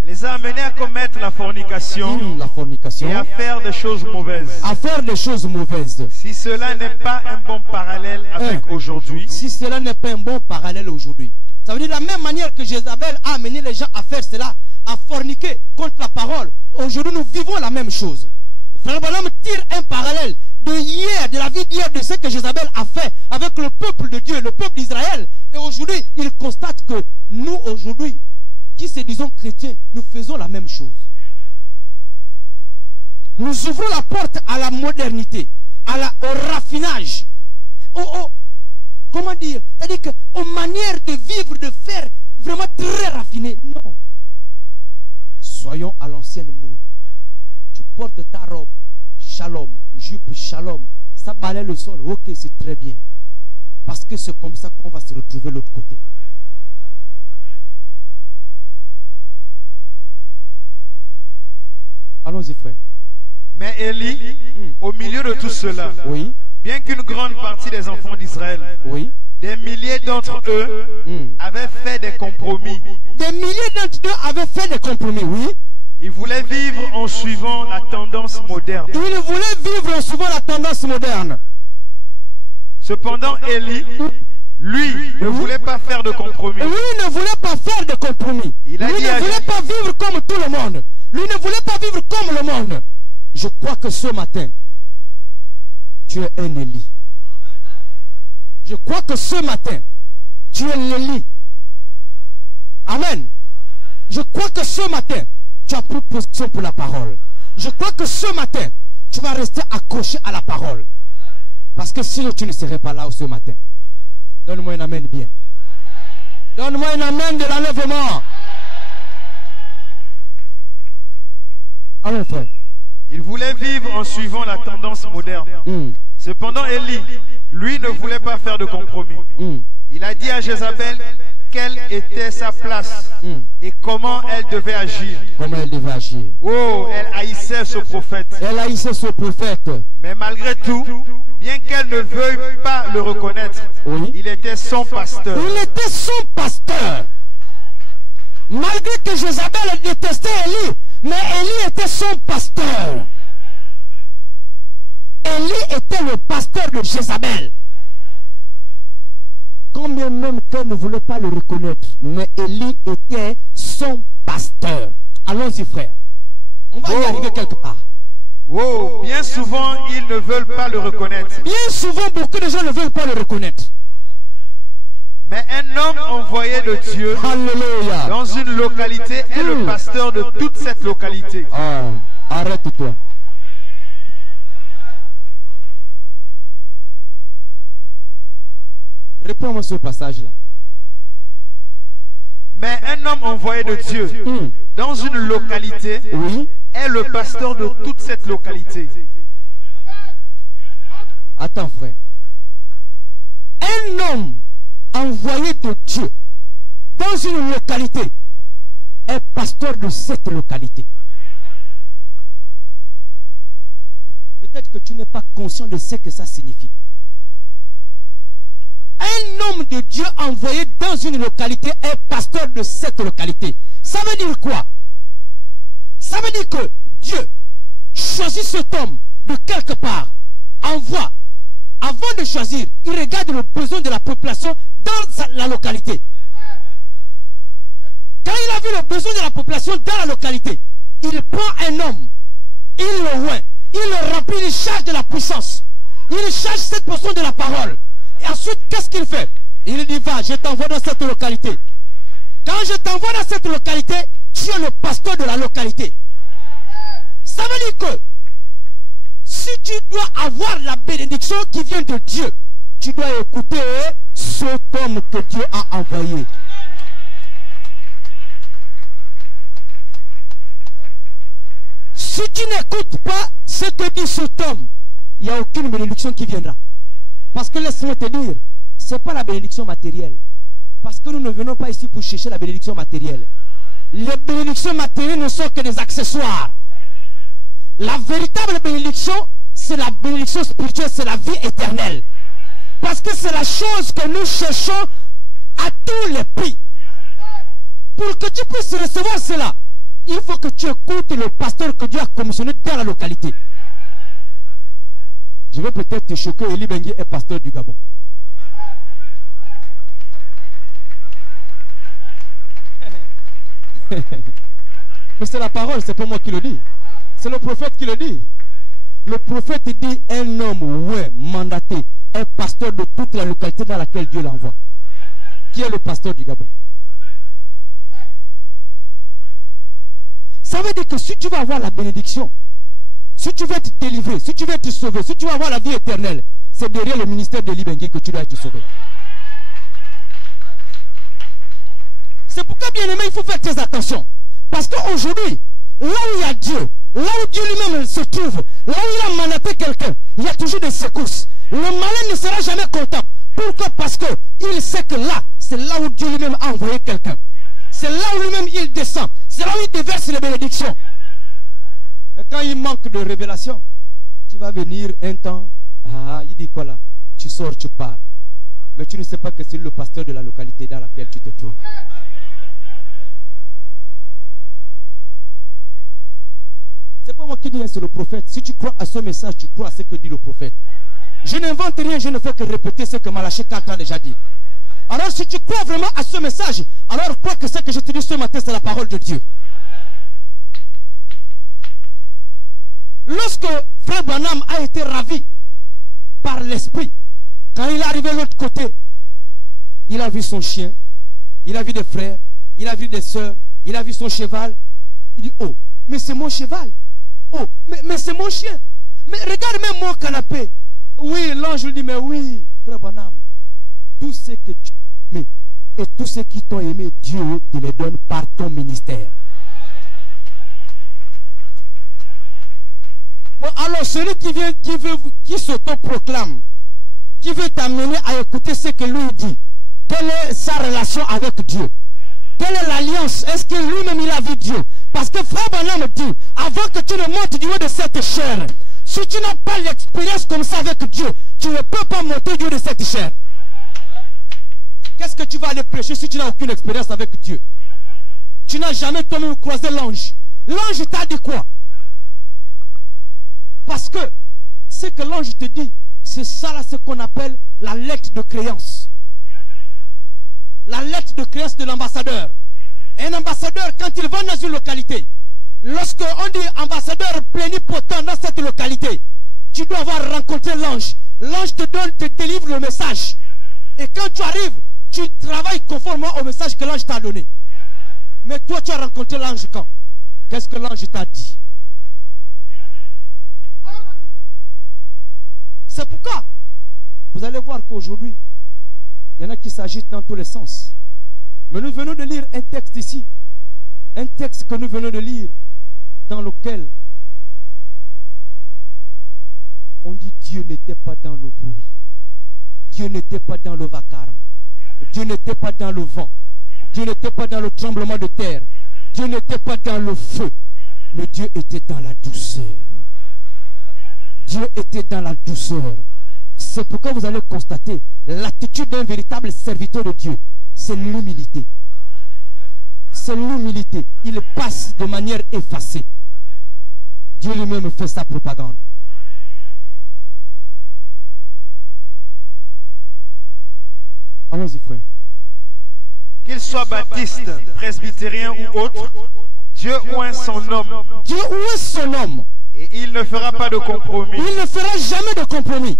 Elle les a amenés à commettre la fornication, et à faire des choses mauvaises. À faire des choses mauvaises. Si cela n'est pas un bon parallèle avec aujourd'hui. Si cela n'est pas un bon parallèle aujourd'hui. Ça veut dire de la même manière que Jézabel a amené les gens à faire cela, à forniquer contre la parole. Aujourd'hui, nous vivons la même chose. Frère Branham tire un parallèle de hier, de la vie d'hier, de ce que Jézabel a fait avec le peuple de Dieu, le peuple d'Israël. Et aujourd'hui, il constate que nous, aujourd'hui, qui se disons chrétiens, nous faisons la même chose. Nous ouvrons la porte à la modernité, au raffinage, comment dire, c'est-à-dire aux manières de vivre, de faire vraiment très raffinées. Non. Soyons à l'ancienne mode. Tu portes ta robe, shalom, jupe, shalom, ça balaye le sol, ok, c'est très bien. Parce que c'est comme ça qu'on va se retrouver de l'autre côté. Allons-y, frère. Mais Élie, au milieu de tout cela, oui, bien qu'une grande partie des enfants d'Israël, oui, des milliers d'entre eux avaient fait des compromis. Des milliers d'entre eux avaient fait des compromis, oui. Ils voulaient vivre en suivant la tendance moderne. Ils voulaient vivre en suivant la tendance moderne. Cependant, Élie, lui, ne voulait pas faire de compromis. Lui ne voulait pas faire de compromis. Lui ne voulait pas vivre comme tout le monde. Lui ne voulait pas vivre comme le monde. Je crois que ce matin, tu es un Élie. Je crois que ce matin, tu es l'Élie. Amen. Je crois que ce matin, tu as pris position pour la parole. Je crois que ce matin, tu vas rester accroché à la parole. Parce que sinon, tu ne serais pas là ce matin. Donne-moi un amen bien. Donne-moi un amen de l'enlèvement. Allons, frère. Il voulait vivre en suivant la tendance moderne. Cependant, Élie, lui, ne voulait pas faire de compromis. Il a dit à Jézabel quelle était sa place et comment elle devait agir. Comment elle devait agir. Oh, elle haïssait ce prophète. Elle haïssait ce prophète. Mais malgré tout, bien qu'elle ne veuille pas le reconnaître, il était son pasteur. Il était son pasteur. Malgré que Jézabel détestait Élie, mais Élie était son pasteur. Élie était le pasteur de Jézabel. Quand bien même qu'elle ne voulait pas le reconnaître, mais Élie était son pasteur. Allons-y, frère. On va y arriver quelque part. Oh, bien souvent, ils ne veulent pas le reconnaître. Bien souvent, beaucoup de gens ne veulent pas le reconnaître. Mais un homme envoyé de Dieu Alléluia. Dans une localité est le pasteur de toute cette localité. Ah, arrête-toi. Réponds-moi ce passage-là. Mais un homme envoyé de Dieu dans une localité est le pasteur de toute cette localité. Attends, frère. Un homme envoyé de Dieu dans une localité est pasteur de cette localité. Peut-être que tu n'es pas conscient de ce que ça signifie. Un homme de Dieu envoyé dans une localité est pasteur de cette localité. Ça veut dire quoi? Ça veut dire que Dieu choisit cet homme de quelque part, envoie. Avant de choisir, il regarde le besoin de la population dans la localité. Quand il a vu le besoin de la population dans la localité, il prend un homme, il le oint, il le remplit, il charge de la puissance. Il charge cette personne de la parole. Et ensuite, qu'est-ce qu'il fait? Il dit, va, je t'envoie dans cette localité. Quand je t'envoie dans cette localité, tu es le pasteur de la localité. Ça veut dire que si tu dois avoir la bénédiction qui vient de Dieu, tu dois écouter cet homme que Dieu a envoyé. Si tu n'écoutes pas ce que dit cet homme, il n'y a aucune bénédiction qui viendra. Parce que laisse-moi te dire, ce n'est pas la bénédiction matérielle. Parce que nous ne venons pas ici pour chercher la bénédiction matérielle. Les bénédictions matérielles ne sont que des accessoires. La véritable bénédiction, c'est la bénédiction spirituelle, c'est la vie éternelle. Parce que c'est la chose que nous cherchons à tous les prix. Pour que tu puisses recevoir cela, il faut que tu écoutes le pasteur que Dieu a commissionné dans la localité. Je vais peut-être te choquer, Élie Bengué est pasteur du Gabon. Mais c'est la parole, c'est pas moi qui le dis. C'est le prophète qui le dit. Le prophète dit un homme mandaté, un pasteur de toute la localité dans laquelle Dieu l'envoie. Qui est le pasteur du Gabon? Ça veut dire que si tu vas avoir la bénédiction, si tu veux être délivré, si tu veux être sauvé, si tu veux avoir la vie éternelle, c'est derrière le ministère de Libengué que tu dois être sauvé. C'est pourquoi, bien aimé, il faut faire très attention. Parce qu'aujourd'hui, là où il y a Dieu, là où Dieu lui-même se trouve, là où il a mandaté quelqu'un, il y a toujours des secousses. Le malin ne sera jamais content. Pourquoi? Parce qu'il sait que là, c'est là où Dieu lui-même a envoyé quelqu'un. C'est là où lui-même il descend. C'est là où il déverse les bénédictions. Mais quand il manque de révélation, tu vas venir un temps. Ah, il dit quoi là? Tu sors, tu pars. Mais tu ne sais pas que c'est le pasteur de la localité dans laquelle tu te trouves. C'est pas moi qui dis, c'est le prophète. Si tu crois à ce message, tu crois à ce que dit le prophète. Je n'invente rien, je ne fais que répéter ce que Malachie 4 a déjà dit. Alors si tu crois vraiment à ce message, alors crois que ce que je te dis ce matin, c'est la parole de Dieu. Lorsque Frère Branham a été ravi par l'esprit, quand il est arrivé de l'autre côté, il a vu son chien, il a vu des frères, il a vu des sœurs, il a vu son cheval. Il dit, oh, mais c'est mon cheval. Oh, mais c'est mon chien. Mais regarde même mon canapé. Oui, l'ange lui dit, mais oui, Frère Branham, tout ce que tu aimes et tout ce qui t'ont aimé, Dieu te les donne par ton ministère. Bon, alors celui qui s'autoproclame, qui veut t'amener à écouter ce que lui dit, quelle est sa relation avec Dieu? Quelle est l'alliance? Est-ce que lui-même il a vu Dieu? Parce que Frère Branham dit, avant que tu ne montes du haut de cette chair, si tu n'as pas l'expérience comme ça avec Dieu, tu ne peux pas monter du haut de cette chair. Qu'est-ce que tu vas aller prêcher si tu n'as aucune expérience avec Dieu? Tu n'as jamais toi-même croisé l'ange. L'ange t'a dit quoi? Parce que ce que l'ange te dit, c'est ça là ce qu'on appelle la lettre de créance. La lettre de créance de l'ambassadeur. Un ambassadeur, quand il va dans une localité, lorsqu'on dit ambassadeur plénipotent dans cette localité, tu dois avoir rencontré l'ange. L'ange te délivre le message. Et quand tu arrives, tu travailles conformément au message que l'ange t'a donné. Mais toi, tu as rencontré l'ange quand? Qu'est-ce que l'ange t'a dit? C'est pourquoi vous allez voir qu'aujourd'hui, il y en a qui s'agitent dans tous les sens. Mais nous venons de lire un texte ici. Un texte que nous venons de lire dans lequel on dit Dieu n'était pas dans le bruit. Dieu n'était pas dans le vacarme. Dieu n'était pas dans le vent. Dieu n'était pas dans le tremblement de terre. Dieu n'était pas dans le feu. Mais Dieu était dans la douceur. Dieu était dans la douceur. C'est pourquoi vous allez constater l'attitude d'un véritable serviteur de Dieu. C'est l'humilité. C'est l'humilité. Il passe de manière effacée. Dieu lui-même fait sa propagande. Allons-y, frère. Qu'il soit baptiste, presbytérien ou autre, Dieu oint son homme. Dieu oint son homme. Et il ne fera pas de compromis. Il ne fera jamais de compromis.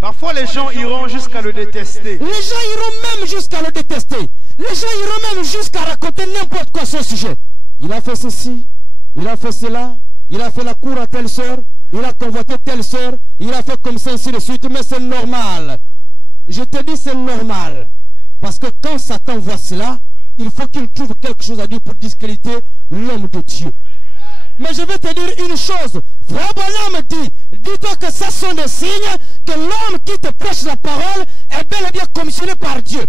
Parfois les gens iront jusqu'à le détester. Les gens iront même jusqu'à le détester. Les gens iront même jusqu'à raconter n'importe quoi sur ce sujet. Il a fait ceci, il a fait cela, il a fait la cour à telle sœur, il a convoité telle sœur, il a fait comme ça, ainsi de suite. Mais c'est normal. Je te dis c'est normal. Parce que quand Satan voit cela, il faut qu'il trouve quelque chose à dire pour discréditer l'homme de Dieu. Mais je vais te dire une chose. Frère Branham dit, dis-toi que ça sont des signes que l'homme qui te prêche la parole est bel et bien commissionné par Dieu.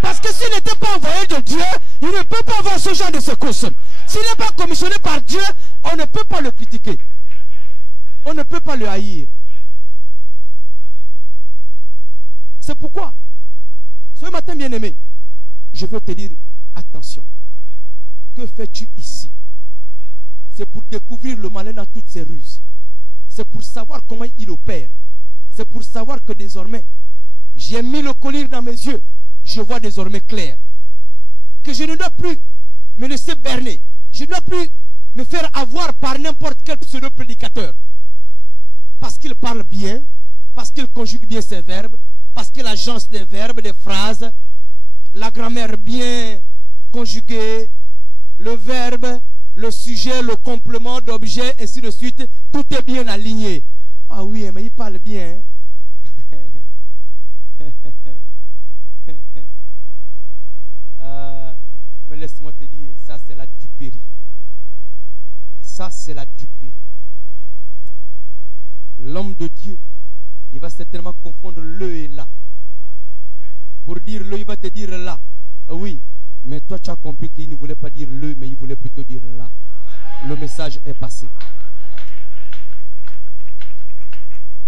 Parce que s'il n'était pas envoyé de Dieu, il ne peut pas avoir ce genre de secousses. S'il n'est pas commissionné par Dieu, on ne peut pas le critiquer. On ne peut pas le haïr. C'est pourquoi, ce matin bien-aimé, je veux te dire, attention. Que fais-tu ici? C'est pour découvrir le malin dans toutes ses ruses. C'est pour savoir comment il opère. C'est pour savoir que désormais, j'ai mis le collier dans mes yeux. Je vois désormais clair. Que je ne dois plus me laisser berner. Je ne dois plus me faire avoir par n'importe quel pseudo-prédicateur. Parce qu'il parle bien, parce qu'il conjugue bien ses verbes, parce qu'il agence des verbes, des phrases, la grammaire bien conjuguée, le verbe, le sujet, le complément d'objet, ainsi de suite, tout est bien aligné. Ah oui, mais il parle bien. Mais laisse-moi te dire, ça c'est la duperie. Ça c'est la duperie. L'homme de Dieu, il va certainement confondre le et là. Pour dire le, il va te dire là. Oui. Mais toi, tu as compris qu'il ne voulait pas dire le, mais il voulait plutôt dire là. le message est passé.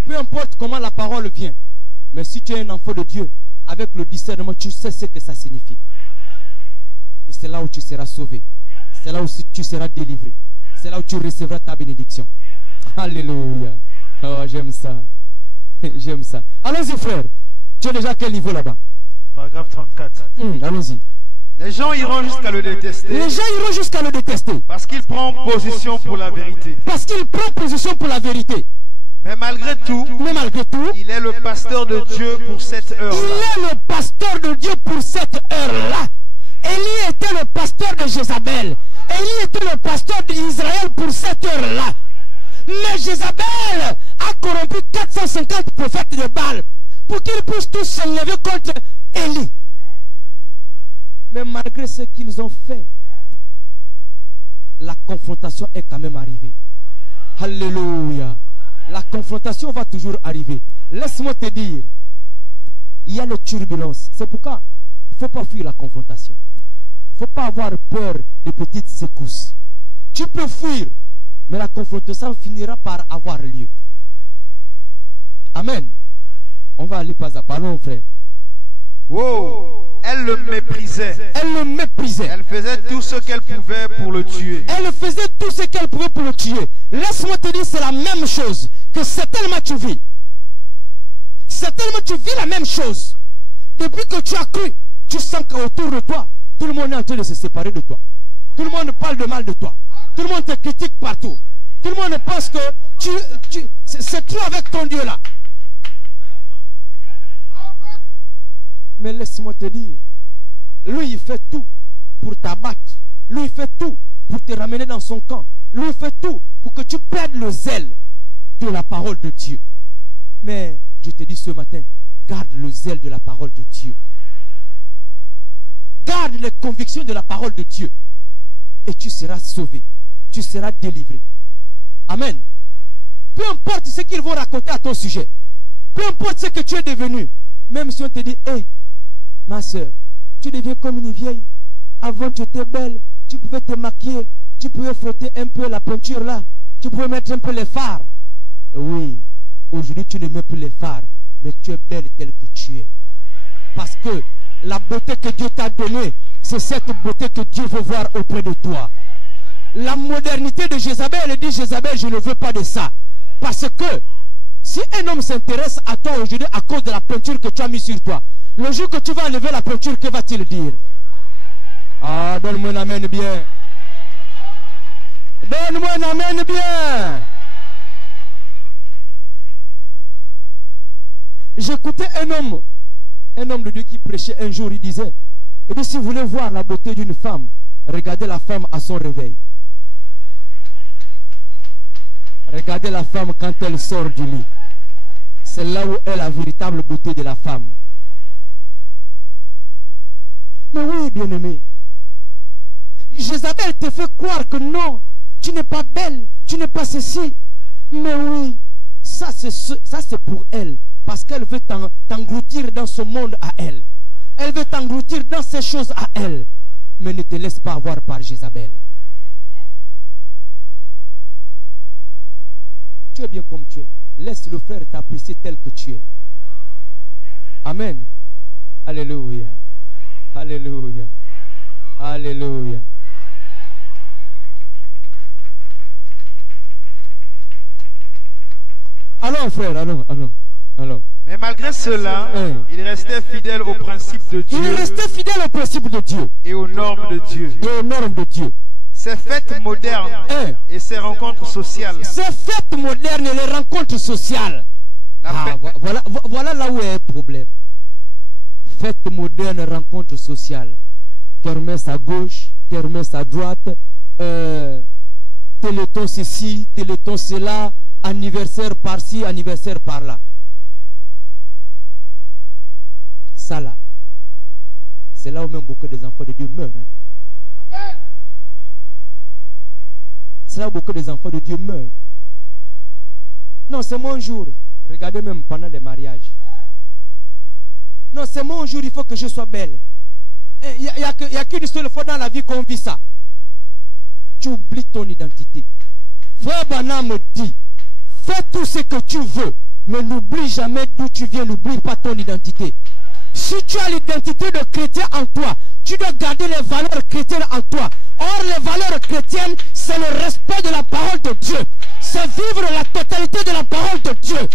Peu importe comment la parole vient, mais si tu es un enfant de Dieu, avec le discernement, tu sais ce que ça signifie. Et c'est là où tu seras sauvé. C'est là où tu seras délivré. C'est là où tu recevras ta bénédiction. Alléluia. Oh, j'aime ça. J'aime ça. Allons-y, frère. Tu es déjà à quel niveau là-bas? Paragraphe 34. Allons-y. Les gens iront jusqu'à le détester. Les gens iront jusqu'à le détester. Parce qu'il prend position pour la vérité. Parce qu'il prend position pour la vérité. Mais malgré tout, il est le pasteur de Dieu pour cette heure-là. Il est le pasteur de Dieu pour cette heure-là. Élie était le pasteur de Jézabel. Élie était le pasteur d'Israël pour cette heure-là. Mais Jézabel a corrompu 450 prophètes de Baal pour qu'ils puissent tous s'enlever contre Élie. Mais malgré ce qu'ils ont fait, la confrontation est quand même arrivée. Alléluia. La confrontation va toujours arriver. Laisse-moi te dire, il y a les turbulences. C'est pourquoi il ne faut pas fuir la confrontation. Il ne faut pas avoir peur des petites secousses. Tu peux fuir, mais la confrontation finira par avoir lieu. Amen. On va aller pas à pas. Parlons, frère. Wow. Elle le méprisait. Elle le méprisait. Elle faisait tout ce qu'elle pouvait pour le tuer. Elle faisait tout ce qu'elle pouvait pour le tuer. Laisse-moi te dire, c'est la même chose que certainement tu vis. Certainement tu vis la même chose. Depuis que tu as cru, tu sens qu'autour de toi, tout le monde est en train de se séparer de toi. Tout le monde parle de mal de toi. Tout le monde te critique partout. Tout le monde pense que c'est trop avec ton Dieu là. Mais laisse-moi te dire, lui il fait tout pour t'abattre. Lui il fait tout pour te ramener dans son camp. Lui il fait tout pour que tu perdes le zèle de la parole de Dieu. Mais je te dis ce matin, garde le zèle de la parole de Dieu. Garde les convictions de la parole de Dieu. Et tu seras sauvé. Tu seras délivré. Amen. Peu importe ce qu'ils vont raconter à ton sujet. Peu importe ce que tu es devenu. Même si on te dit, hé, ma soeur, tu deviens comme une vieille. Avant tu étais belle. Tu pouvais te maquiller. Tu pouvais frotter un peu la peinture là. Tu pouvais mettre un peu les fards. Oui. Aujourd'hui tu ne mets plus les fards. Mais tu es belle telle que tu es. Parce que la beauté que Dieu t'a donnée, c'est cette beauté que Dieu veut voir auprès de toi. La modernité de Jézabel, elle dit, Jézabel, je ne veux pas de ça. Parce que si un homme s'intéresse à toi aujourd'hui à cause de la peinture que tu as mis sur toi, le jour que tu vas enlever la peinture, que va-t-il dire? Ah, donne-moi un amen bien. Donne-moi un amen bien. J'écoutais un homme de Dieu qui prêchait un jour, il disait, si vous voulez voir la beauté d'une femme, regardez la femme à son réveil. Regardez la femme quand elle sort du lit. C'est là où est la véritable beauté de la femme. Mais oui, bien-aimé, Jézabel te fait croire que non, tu n'es pas belle, tu n'es pas ceci. Mais oui, ça c'est pour elle. Parce qu'elle veut t'engloutir dans ce monde à elle. Elle veut t'engloutir dans ces choses à elle. Mais ne te laisse pas avoir par Jézabel. Tu es bien comme tu es. Laisse le frère t'apprécier tel que tu es. Amen. Alléluia. Alléluia. Alléluia. Allons frère, allons. Mais malgré cela, il restait fidèle au principe de Dieu. Il restait fidèle au principe de Dieu. Et aux normes de Dieu. Et aux normes de Dieu. Ces fêtes modernes et ces rencontres sociales. Ces fêtes modernes et les rencontres sociales. Voilà là où est le problème. Fêtes modernes, rencontres sociales. Kermesse à gauche, kermesse à droite. Téléthon ceci, téléthon cela. Anniversaire par-ci, anniversaire par-là. Ça là, c'est là où même beaucoup des enfants de Dieu meurent. C'est là où beaucoup des enfants de Dieu meurent. Non, c'est mon jour. Regardez même pendant les mariages. Non, c'est mon jour, il faut que je sois belle. Il n'y a qu'une seule fois dans la vie qu'on vit ça. tu oublies ton identité. Frère Branham me dit, fais tout ce que tu veux, mais n'oublie jamais d'où tu viens, n'oublie pas ton identité. Si tu as l'identité de chrétien en toi, tu dois garder les valeurs chrétiennes en toi. Or, les valeurs chrétiennes, c'est le respect de la parole de Dieu. C'est vivre la totalité de la parole de Dieu.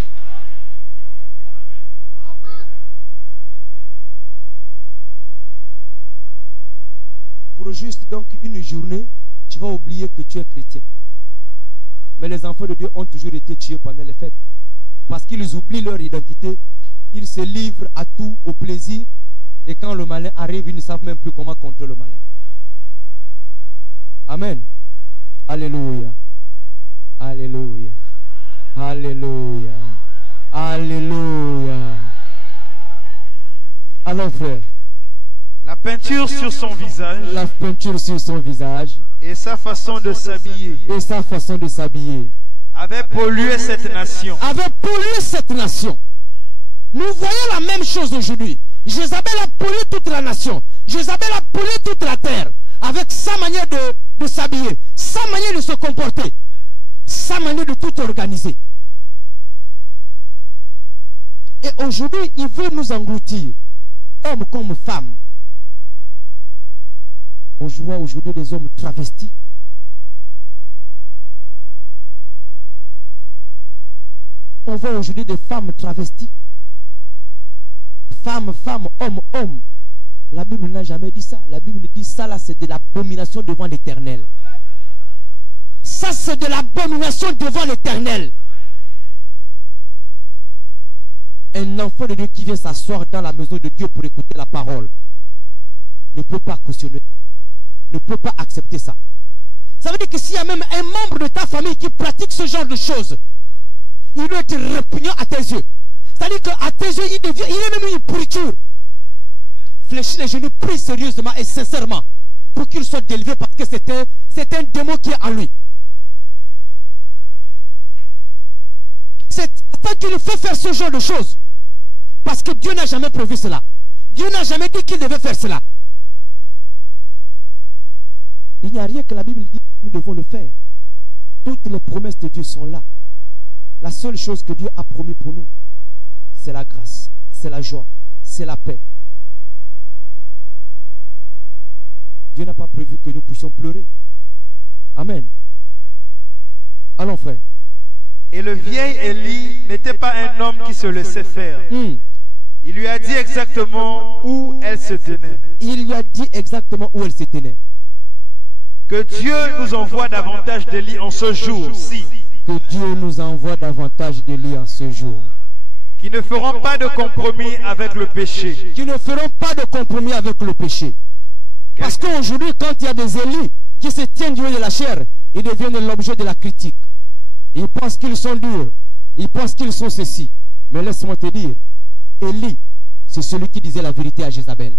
Pour juste donc une journée, tu vas oublier que tu es chrétien. Mais les enfants de Dieu ont toujours été tués pendant les fêtes. Parce qu'ils oublient leur identité. Ils se livrent à tout, au plaisir. Et quand le malin arrive, ils ne savent même plus comment contrer le malin. Amen. Alléluia. Alléluia. Alléluia. Alléluia. Alors frère, la peinture sur son visage. La peinture sur son visage. Et sa façon de s'habiller. Et sa façon de s'habiller. Avait pollué cette nation. Avait pollué cette nation. Nous voyons la même chose aujourd'hui. Jézabel a pollué toute la nation. Jézabel a pollué toute la terre. Avec sa manière de s'habiller. Sa manière de se comporter. Sa manière de tout organiser. Et aujourd'hui, il veut nous engloutir. Hommes comme femmes. On voit aujourd'hui des hommes travestis. On voit aujourd'hui des femmes travesties. Femme, femme, homme, homme. La Bible n'a jamais dit ça. La Bible dit ça là, c'est de l'abomination devant l'Éternel. Ça, c'est de l'abomination devant l'Éternel. Un enfant de Dieu qui vient s'asseoir dans la maison de Dieu pour écouter la parole ne peut pas cautionner ça. Ne peut pas accepter ça. Ça veut dire que s'il y a même un membre de ta famille qui pratique ce genre de choses, il doit être répugnant à tes yeux. C'est-à-dire qu'à tes yeux, il est même une pourriture. Fléchis les genoux, prie sérieusement et sincèrement pour qu'il soit délivré parce que c'est un démon qui est en lui. C'est tant qu'il fait faire ce genre de choses. Parce que Dieu n'a jamais prévu cela. Dieu n'a jamais dit qu'il devait faire cela. Il n'y a rien que la Bible dit que nous devons le faire. Toutes les promesses de Dieu sont là. La seule chose que Dieu a promis pour nous, c'est la grâce, c'est la joie, c'est la paix. Dieu n'a pas prévu que nous puissions pleurer. Amen. Allons frère. Et le vieil Élie n'était pas un homme qui se laissait faire. Il lui a dit exactement où elle se tenait. Il lui a dit exactement où elle se tenait. Que Dieu nous envoie davantage d'Élie en ce jour-ci. Que Dieu nous envoie davantage d'Élie en ce jour. Qui ne feront pas de compromis avec le péché. Qui ne feront pas de compromis avec le péché. Parce qu'aujourd'hui, quand il y a des Élis qui se tiennent du haut de la chair, ils deviennent l'objet de la critique. Ils pensent qu'ils sont durs. Ils pensent qu'ils sont ceci. Mais laisse-moi te dire, Élie, c'est celui qui disait la vérité à Jézabel.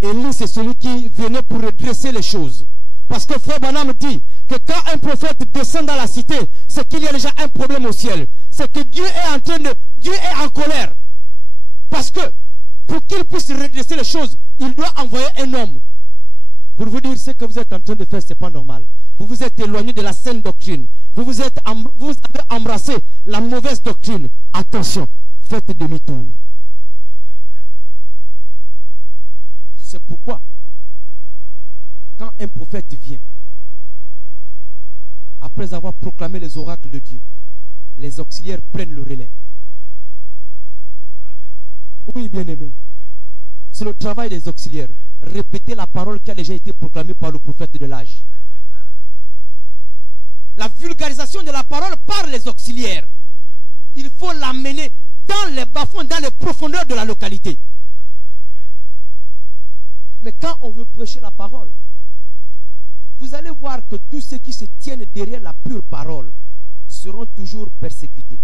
Élie, c'est celui qui venait pour redresser les choses. Parce que Frère Branham dit que quand un prophète descend dans la cité, c'est qu'il y a déjà un problème au ciel. C'est que Dieu est en colère. Parce que pour qu'il puisse redresser les choses, il doit envoyer un homme. Pour vous dire, ce que vous êtes en train de faire, ce n'est pas normal. Vous vous êtes éloigné de la saine doctrine. Vous avez embrassé la mauvaise doctrine. Attention, faites demi-tour. C'est pourquoi, quand un prophète vient, après avoir proclamé les oracles de Dieu, les auxiliaires prennent le relais. Oui, bien-aimé. C'est le travail des auxiliaires. Répéter la parole qui a déjà été proclamée par le prophète de l'âge. La vulgarisation de la parole par les auxiliaires. Il faut l'amener dans les bas-fonds, dans les profondeurs de la localité. Mais quand on veut prêcher la parole, vous allez voir que tous ceux qui se tiennent derrière la pure parole seront toujours persécutés.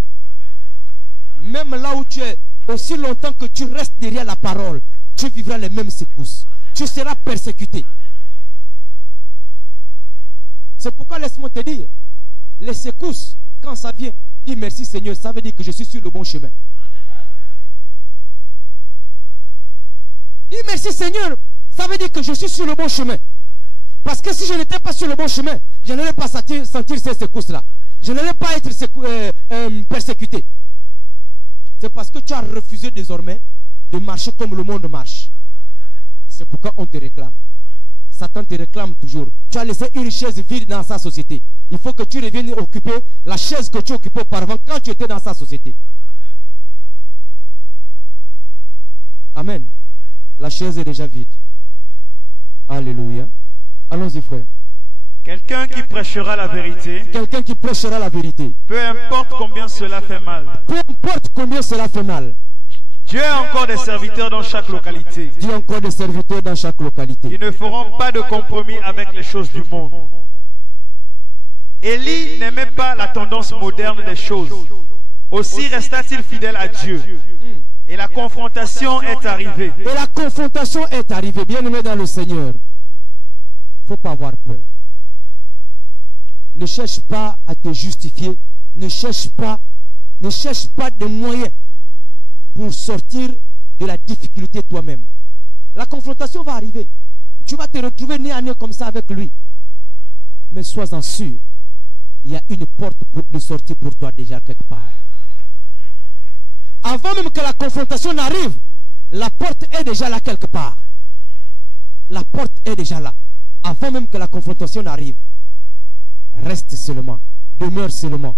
Même là où tu es, aussi longtemps que tu restes derrière la parole, tu vivras les mêmes secousses. Tu seras persécuté. C'est pourquoi laisse-moi te dire, les secousses, quand ça vient, dis merci Seigneur, ça veut dire que je suis sur le bon chemin. Dis merci Seigneur, ça veut dire que je suis sur le bon chemin. Parce que si je n'étais pas sur le bon chemin, je n'allais pas sentir ces secousses-là. Je n'allais pas être persécuté. C'est parce que tu as refusé désormais de marcher comme le monde marche. C'est pourquoi on te réclame. Satan te réclame toujours. Tu as laissé une chaise vide dans sa société. Il faut que tu reviennes occuper la chaise que tu occupais auparavant quand tu étais dans sa société. Amen. La chaise est déjà vide. Alléluia. Allons-y, frère. Quelqu'un qui prêchera la vérité. Quelqu'un qui prêchera la vérité. Peu importe combien cela fait mal. Peu importe combien cela fait mal. Dieu a encore des serviteurs dans chaque localité. Dieu a encore des serviteurs dans chaque localité. Ils ne feront pas de compromis avec les choses du monde. Élie n'aimait pas la tendance moderne des choses. Aussi resta-t-il fidèle à Dieu. Et la confrontation est arrivée. Et la confrontation est arrivée, bien-aimé dans le Seigneur. Il ne faut pas avoir peur. Ne cherche pas à te justifier. Ne cherche pas de moyens pour sortir de la difficulté toi-même. La confrontation va arriver. Tu vas te retrouver nez à nez comme ça avec lui. Mais sois-en sûr, il y a une porte de sortie pour toi déjà quelque part. Avant même que la confrontation n'arrive, la porte est déjà là quelque part. La porte est déjà là. Avant même que la confrontation n'arrive. Reste seulement, demeure seulement.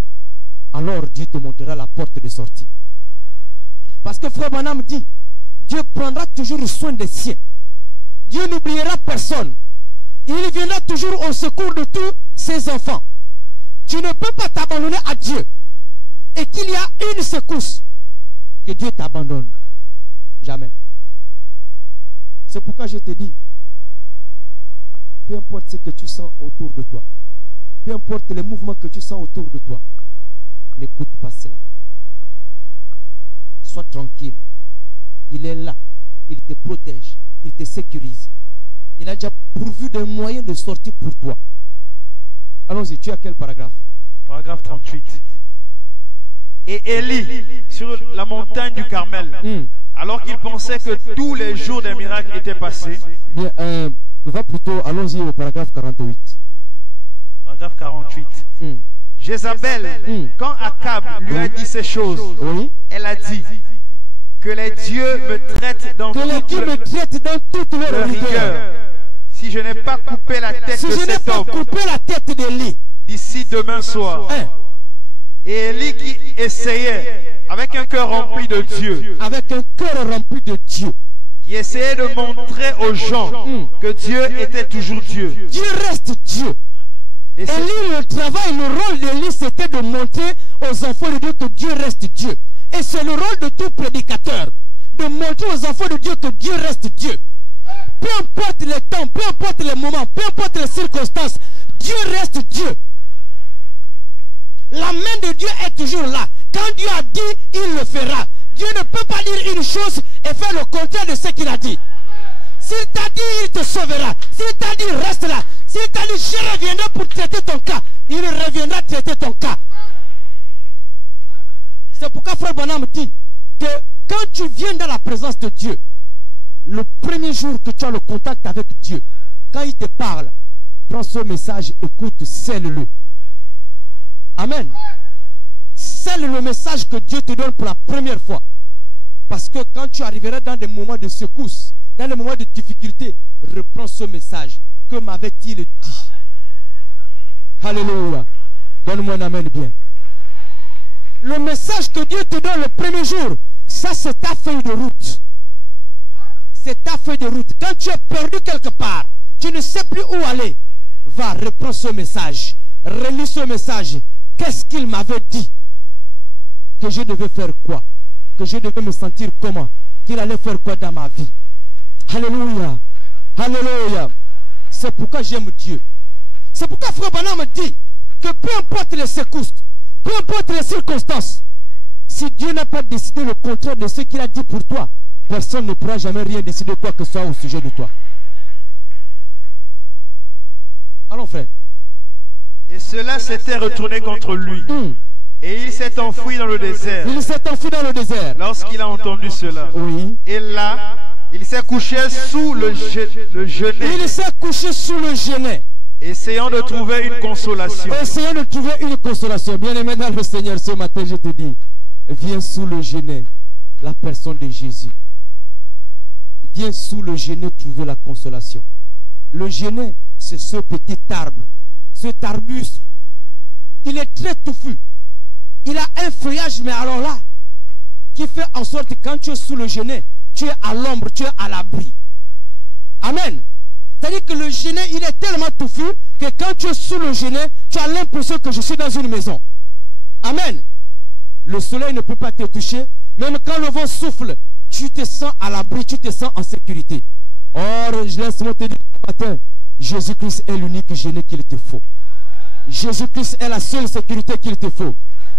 Alors Dieu te montrera la porte de sortie. Parce que frère Branham dit, Dieu prendra toujours soin des siens. Dieu n'oubliera personne. Il viendra toujours au secours de tous ses enfants. Tu ne peux pas t'abandonner à Dieu. Et qu'il y a une secousse, que Dieu t'abandonne. Jamais. C'est pourquoi je te dis, peu importe ce que tu sens autour de toi, peu importe les mouvements que tu sens autour de toi, n'écoute pas cela. Sois tranquille. Il est là. Il te protège. Il te sécurise. Il a déjà pourvu des moyens de sortie pour toi. Allons-y, tu as quel paragraphe? Paragraphe 38. Et Élie, sur la montagne du Carmel, alors qu'il pensait que tous les jours des miracles étaient passés. Bien, va plutôt, allons-y au paragraphe 48. Paragraphe 48. Jézabel, quand Akab lui a dit ces choses, elle a dit que les dieux me traitent dans toute leur rigueur. Si je n'ai pas coupé la tête de cet homme d'ici demain soir. Et Élie qui essayait avec un cœur rempli de Dieu, qui essayait de montrer aux gens que Dieu était toujours Dieu. Dieu reste Dieu. Et Élie, le travail, le rôle d'Élie, c'était de montrer aux enfants de Dieu que Dieu reste Dieu. Et c'est le rôle de tout prédicateur, de montrer aux enfants de Dieu que Dieu reste Dieu. Peu importe les temps, peu importe les moments, peu importe les circonstances, Dieu reste Dieu. La main de Dieu est toujours là. Quand Dieu a dit, il le fera. Dieu ne peut pas dire une chose et faire le contraire de ce qu'il a dit. S'il t'a dit, il te sauvera. S'il t'a dit, reste là. S'il t'a dit, je reviendrai pour traiter ton cas, il reviendra traiter ton cas. C'est pourquoi frère Branham dit que quand tu viens dans la présence de Dieu, le premier jour que tu as le contact avec Dieu, quand il te parle, prends ce message, écoute, scelle-le. Amen. Scelle le message que Dieu te donne pour la première fois. Parce que quand tu arriveras dans des moments de secousse, dans des moments de difficulté, reprends ce message. Que m'avait-il dit? Alléluia. Donne-moi un amen bien. Le message que Dieu te donne le premier jour, ça c'est ta feuille de route. C'est ta feuille de route. Quand tu es perdu quelque part, tu ne sais plus où aller, va, reprends ce message. Relis ce message. Qu'est-ce qu'il m'avait dit? Que je devais faire quoi? Que je devais me sentir comment? Qu'il allait faire quoi dans ma vie? Alléluia. Alléluia. C'est pourquoi j'aime Dieu. C'est pourquoi frère Branham me dit que peu importe les secousses, peu importe les circonstances, si Dieu n'a pas décidé le contraire de ce qu'il a dit pour toi, personne ne pourra jamais rien décider quoi que ce soit au sujet de toi. Allons frère. Et cela s'était retourné contre lui. Et il s'est enfoui dans le désert. Il s'est enfui dans le désert. Lorsqu'il a entendu cela. Oui. Et là, il s'est couché sous le genêt. Il s'est couché sous le genêt. Essayant de trouver une consolation. Essayant de trouver une consolation. Bien-aimé dans le Seigneur, ce matin, je te dis, viens sous le genêt, la personne de Jésus. Viens sous le genêt trouver la consolation. Le genêt, c'est ce petit arbre, cet arbuste. Il est très touffu. Il a un feuillage, mais alors là, qui fait en sorte que quand tu es sous le genêt, tu es à l'ombre, tu es à l'abri. Amen. C'est-à-dire que le genêt, il est tellement touffu que quand tu es sous le genêt, tu as l'impression que je suis dans une maison. Amen. Le soleil ne peut pas te toucher. Même quand le vent souffle, tu te sens à l'abri, tu te sens en sécurité. Or, laisse-moi te dire ce matin, Jésus-Christ est l'unique genêt qu'il te faut. Jésus-Christ est la seule sécurité qu'il te faut.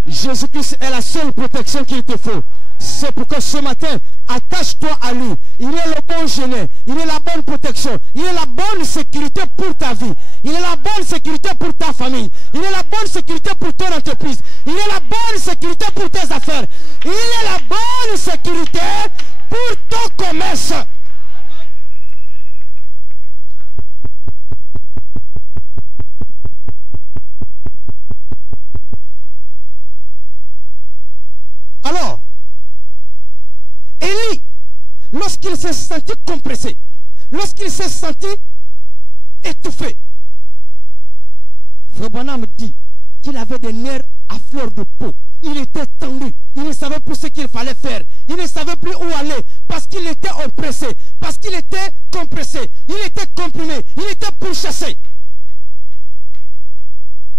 Jésus-Christ est la seule protection qu'il te faut. C'est pourquoi ce matin, attache-toi à lui. Il est le bon genêt. Il est la bonne protection. Il est la bonne sécurité pour ta vie. Il est la bonne sécurité pour ta famille. Il est la bonne sécurité pour ton entreprise. Il est la bonne sécurité pour tes affaires. Il est la bonne sécurité pour ton commerce. Alors, Élie, lorsqu'il s'est senti compressé, lorsqu'il s'est senti étouffé, Frère Branham dit qu'il avait des nerfs à fleur de peau. Il était tendu, il ne savait plus ce qu'il fallait faire, il ne savait plus où aller, parce qu'il était oppressé, parce qu'il était compressé, il était comprimé, il était pourchassé.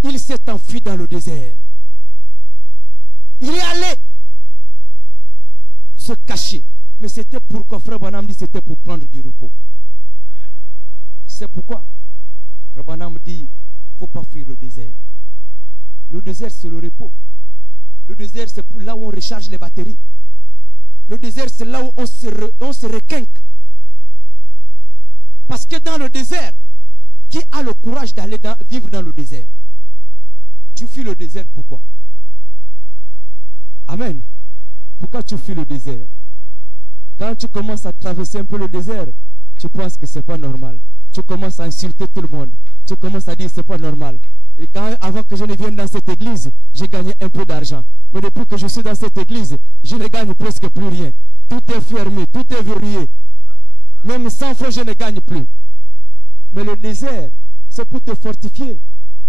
Il s'est enfui dans le désert. Il est allé se cacher. Mais c'était pourquoi Frère Branham dit c'était pour prendre du repos. C'est pourquoi Frère Branham dit il ne faut pas fuir le désert. Le désert c'est le repos. Le désert c'est là où on recharge les batteries. Le désert c'est là où on se requinque. Parce que dans le désert, qui a le courage d'aller vivre dans le désert? Tu fuis le désert pourquoi? Amen. Pourquoi tu fuis le désert? Quand tu commences à traverser un peu le désert, tu penses que ce n'est pas normal. Tu commences à insulter tout le monde. Tu commences à dire que ce n'est pas normal. Et avant que je ne vienne dans cette église, j'ai gagné un peu d'argent. Mais depuis que je suis dans cette église, je ne gagne presque plus rien. Tout est fermé, tout est verrouillé. Même 100 fois, je ne gagne plus. Mais le désert, c'est pour te fortifier.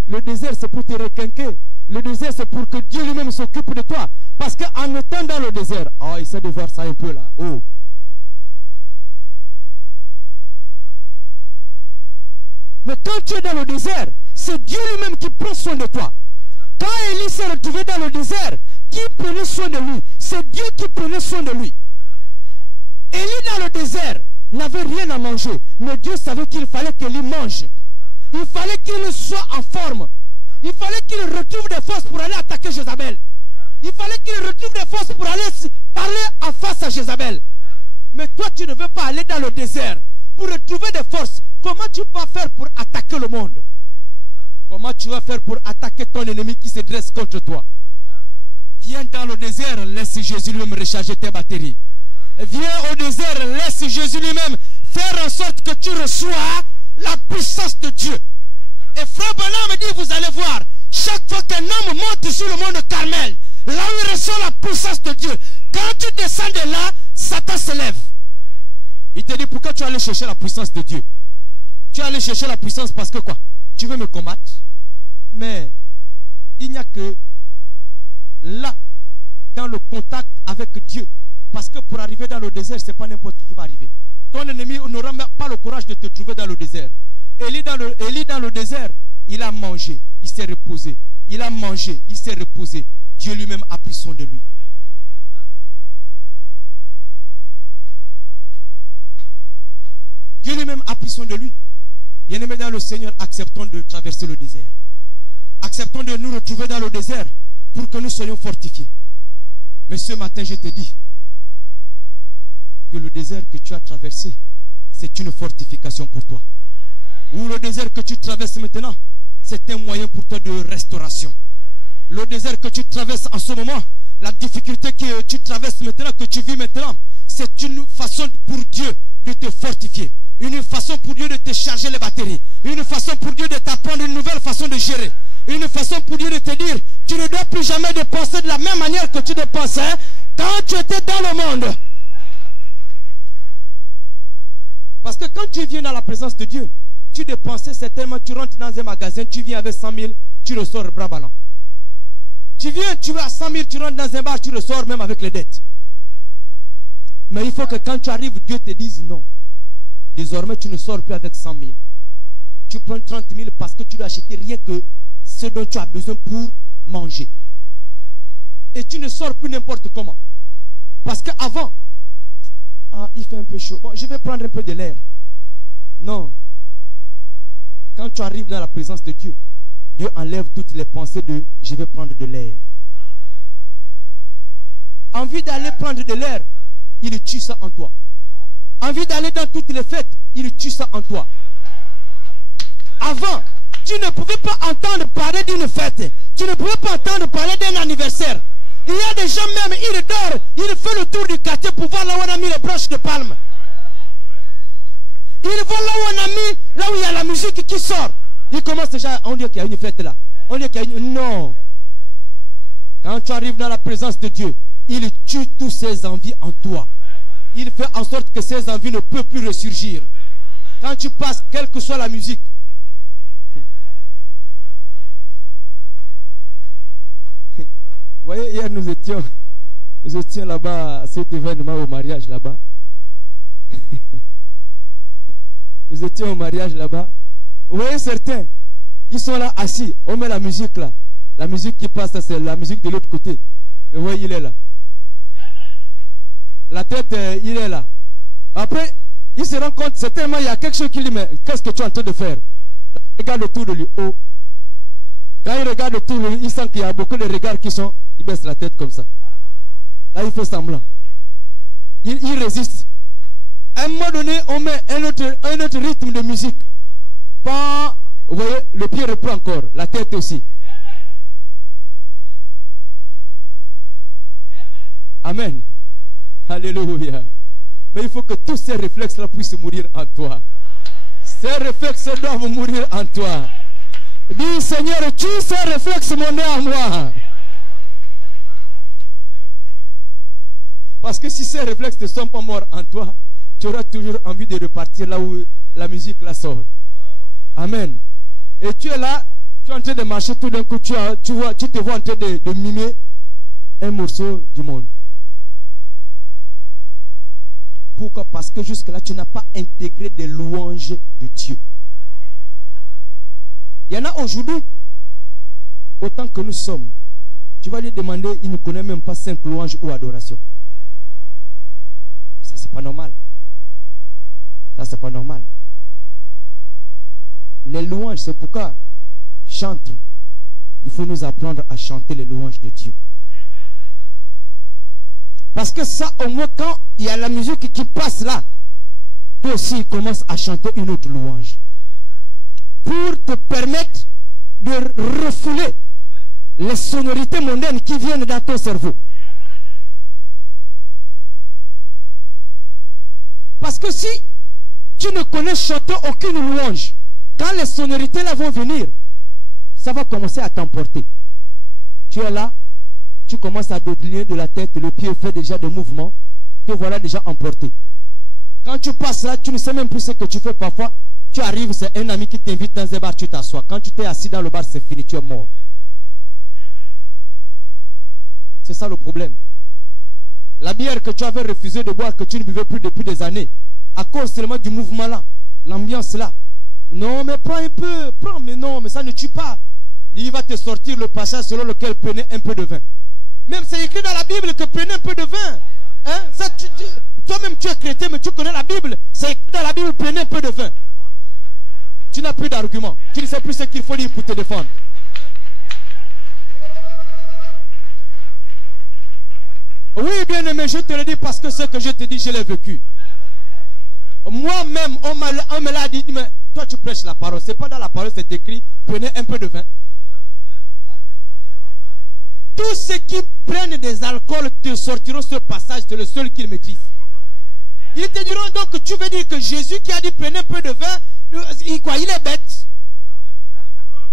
Le désert, c'est pour te requinquer. Le désert, c'est pour que Dieu lui-même s'occupe de toi. Parce qu'en étant dans le désert, oh, essaie de voir ça un peu là. Oh. Mais quand tu es dans le désert, c'est Dieu lui-même qui prend soin de toi. Quand Élie s'est retrouvé dans le désert, qui prenait soin de lui? C'est Dieu qui prenait soin de lui. Élie dans le désert n'avait rien à manger. Mais Dieu savait qu'il fallait qu'Élie mange. Il fallait qu'il soit en forme. Il fallait qu'il retrouve des forces pour aller attaquer Jézabel. Il fallait qu'il retrouve des forces pour aller parler en face à Jézabel. Mais toi, tu ne veux pas aller dans le désert pour retrouver des forces. Comment tu vas faire pour attaquer le monde? Comment tu vas faire pour attaquer ton ennemi qui se dresse contre toi? Viens dans le désert, laisse Jésus lui-même recharger tes batteries. Viens au désert, laisse Jésus lui-même faire en sorte que tu reçois la puissance de Dieu. Et Frère Branham me dit, vous allez voir, chaque fois qu'un homme monte sur le mont de Carmel, là où il reçoit la puissance de Dieu, quand tu descends de là, Satan se lève. Il te dit, pourquoi tu es allé chercher la puissance de Dieu? Tu es allé chercher la puissance parce que quoi? Tu veux me combattre? Mais il n'y a que là, dans le contact avec Dieu. Parce que pour arriver dans le désert, ce n'est pas n'importe qui va arriver. Ton ennemi n'aura pas le courage de te trouver dans le désert. Élie dans le désert, il a mangé, il s'est reposé. Il a mangé, il s'est reposé. Dieu lui-même a pris soin de lui. Dieu lui-même a pris soin de lui. Bien-aimés dans le Seigneur, acceptons de traverser le désert. Acceptons de nous retrouver dans le désert pour que nous soyons fortifiés. Mais ce matin, je te dis que le désert que tu as traversé, c'est une fortification pour toi. Ou le désert que tu traverses maintenant, c'est un moyen pour toi de restauration. Le désert que tu traverses en ce moment, la difficulté que tu traverses maintenant, que tu vis maintenant, c'est une façon pour Dieu fortifier. Une façon pour Dieu de te charger les batteries. Une façon pour Dieu de t'apprendre une nouvelle façon de gérer. Une façon pour Dieu de te dire, tu ne dois plus jamais dépenser de la même manière que tu dépensais quand tu étais dans le monde. Parce que quand tu viens dans la présence de Dieu, tu dépensais certainement, tu rentres dans un magasin, tu viens avec 100 000, tu ressors bras ballants. Tu viens, tu as 100 000, tu rentres dans un bar, tu ressors même avec les dettes. Mais il faut que quand tu arrives, Dieu te dise non. Désormais, tu ne sors plus avec 100 000. Tu prends 30 000 parce que tu dois acheter rien que ce dont tu as besoin pour manger. Et tu ne sors plus n'importe comment. Parce qu'avant, il fait un peu chaud. Bon, je vais prendre un peu de l'air. Non. Quand tu arrives dans la présence de Dieu, Dieu enlève toutes les pensées de « je vais prendre de l'air ». Envie d'aller prendre de l'air, il tue ça en toi. Envie d'aller dans toutes les fêtes, il tue ça en toi. Avant, tu ne pouvais pas entendre parler d'une fête. Tu ne pouvais pas entendre parler d'un anniversaire. Il y a des gens même, ils dorment, ils font le tour du quartier pour voir là où on a mis les branches de palme. Ils vont là où on a mis, là où il y a la musique qui sort. Ils commencent déjà, on dit qu'il y a une fête là. On dit qu'il y a une... Non. Quand tu arrives dans la présence de Dieu, il tue toutes ses envies en toi. Il fait en sorte que ces envies ne peuvent plus ressurgir. Quand tu passes, quelle que soit la musique. Vous voyez, hier nous étions là-bas à cet événement au mariage là-bas. Nous étions au mariage là-bas. Vous voyez certains, ils sont là assis. On met la musique là. La musique qui passe, c'est la musique de l'autre côté. Et vous voyez, il est là. La tête, il est là. Après, il se rend compte, certainement, il y a quelque chose qui lui dit, mais qu'est-ce que tu es en train de faire? Il regarde autour de lui. Oh. Quand il regarde autour de lui, il sent qu'il y a beaucoup de regards qui sont, il baisse la tête comme ça. Là, il fait semblant. Il résiste. À un moment donné, on met un autre rythme de musique. Pas, vous voyez, le pied reprend encore, la tête aussi. Amen. Alléluia. Mais il faut que tous ces réflexes-là puissent mourir en toi. Ces réflexes doivent mourir en toi. Dis, Seigneur, tue ces réflexes, mon nez à moi. Parce que si ces réflexes ne sont pas morts en toi, tu auras toujours envie de repartir là où la musique la sort. Amen. Et tu es là, tu es en train de marcher, tout d'un coup, tu te vois en train de mimer un morceau du monde. Pourquoi? Parce que jusque-là, tu n'as pas intégré des louanges de Dieu. Il y en a aujourd'hui, autant que nous sommes. Tu vas lui demander, il ne connaît même pas 5 louanges ou adorations. Ça, c'est pas normal. Ça, c'est pas normal. Les louanges, c'est pourquoi chante. Il faut nous apprendre à chanter les louanges de Dieu. Parce que ça, au moins, quand il y a la musique qui passe là, toi aussi, il commence à chanter une autre louange. Pour te permettre de refouler les sonorités mondaines qui viennent dans ton cerveau. Parce que si tu ne connais chanter aucune louange, quand les sonorités là vont venir, ça va commencer à t'emporter. Tu es là, tu commences à dodeliner de la tête, le pied fait déjà des mouvements, te voilà déjà emporté. Quand tu passes là, tu ne sais même plus ce que tu fais parfois. Tu arrives, c'est un ami qui t'invite dans un bar, tu t'assois. Quand tu t'es assis dans le bar, c'est fini, tu es mort. C'est ça le problème. La bière que tu avais refusé de boire, que tu ne buvais plus depuis des années, à cause seulement du mouvement là, l'ambiance là. Non, mais prends un peu, prends, mais non, mais ça ne tue pas. Il va te sortir le passage selon lequel prenez un peu de vin. Même c'est écrit dans la Bible que prenez un peu de vin. Hein? Toi-même tu es chrétien, mais tu connais la Bible. C'est écrit dans la Bible, prenez un peu de vin. Tu n'as plus d'argument. Tu ne sais plus ce qu'il faut dire pour te défendre. Oui, bien aimé, je te le dis parce que ce que je te dis, je l'ai vécu. Moi-même, on me l'a dit, mais toi tu prêches la parole. C'est pas dans la parole, c'est écrit, prenez un peu de vin. Tous ceux qui prennent des alcools te sortiront ce passage, c'est le seul qu'ils maîtrisent. Ils te diront donc que tu veux dire que Jésus qui a dit prenez un peu de vin, il est bête.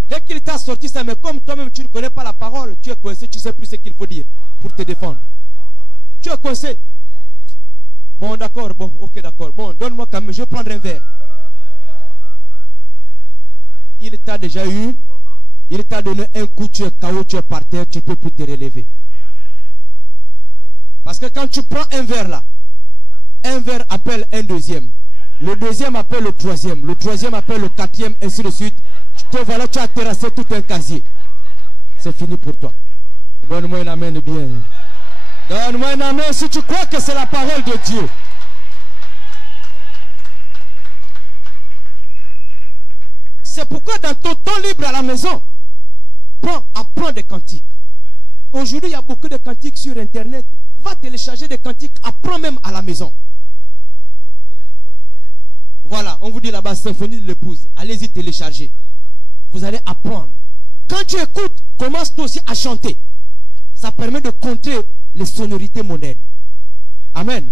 Dès qu'il t'a sorti ça, mais comme toi-même tu ne connais pas la parole, tu es coincé, tu ne sais plus ce qu'il faut dire pour te défendre. Tu es coincé. Bon, d'accord, bon, ok, d'accord. Bon, donne-moi quand même, je vais prendre un verre. Il t'a déjà eu, il t'a donné un coup, tu es KO, tu es par terre, tu ne peux plus te relever. Parce que quand tu prends un verre là, un verre appelle un deuxième. Le deuxième appelle le troisième appelle le quatrième, ainsi de suite. Te voilà, tu as terrassé tout un casier. C'est fini pour toi. Donne-moi un amen bien. Donne-moi un amen si tu crois que c'est la parole de Dieu. C'est pourquoi dans ton temps libre à la maison, apprends des cantiques. Aujourd'hui, il y a beaucoup de cantiques sur Internet. Va télécharger des cantiques, apprends même à la maison. Voilà, on vous dit là-bas, symphonie de l'épouse. Allez-y télécharger. Vous allez apprendre. Quand tu écoutes, commence toi aussi à chanter. Ça permet de contrer les sonorités mondaines. Amen.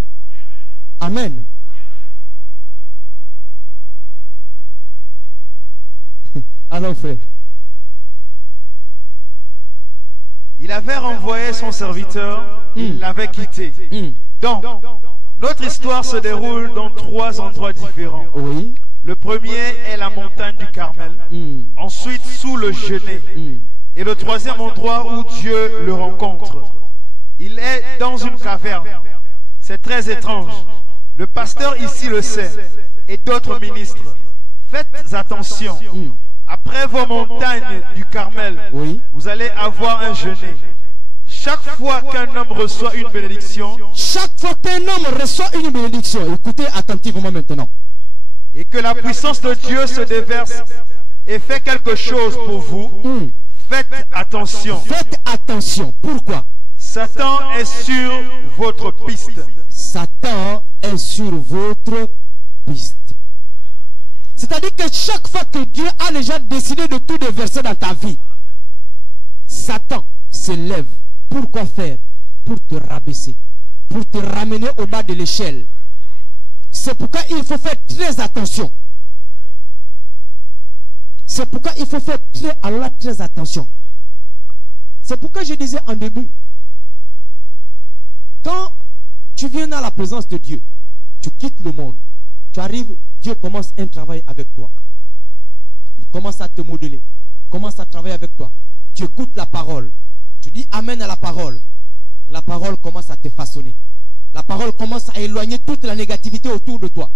Amen. Alors frère. Il avait renvoyé son serviteur, il l'avait quitté. Donc, notre histoire se déroule dans 3 endroits différents. Oui. Le premier est la montagne du Carmel, ensuite sous le genêt, et le troisième endroit où Dieu le rencontre. Il est dans une caverne. C'est très étrange. Le pasteur ici le sait, et d'autres ministres. Faites attention. Après vos montagnes du Carmel, vous allez avoir un genêt. Chaque fois qu'un homme reçoit une bénédiction, écoutez attentivement maintenant. Et que la puissance de Dieu se déverse et fait quelque chose pour vous, faites attention. Faites attention. Pourquoi? Satan est sur votre piste. Satan est sur votre piste. C'est-à-dire que chaque fois que Dieu a déjà décidé de tout déverser dans ta vie, Satan se lève. Pourquoi faire? Pour te rabaisser, pour te ramener au bas de l'échelle. C'est pourquoi il faut faire très attention. C'est pourquoi il faut faire très attention. C'est pourquoi je disais en début, quand tu viens dans la présence de Dieu, tu quittes le monde, tu arrives, Dieu commence un travail avec toi. Il commence à te modeler, commence à travailler avec toi. Tu écoutes la parole, tu dis amen à la parole. La parole commence à te façonner. La parole commence à éloigner toute la négativité autour de toi.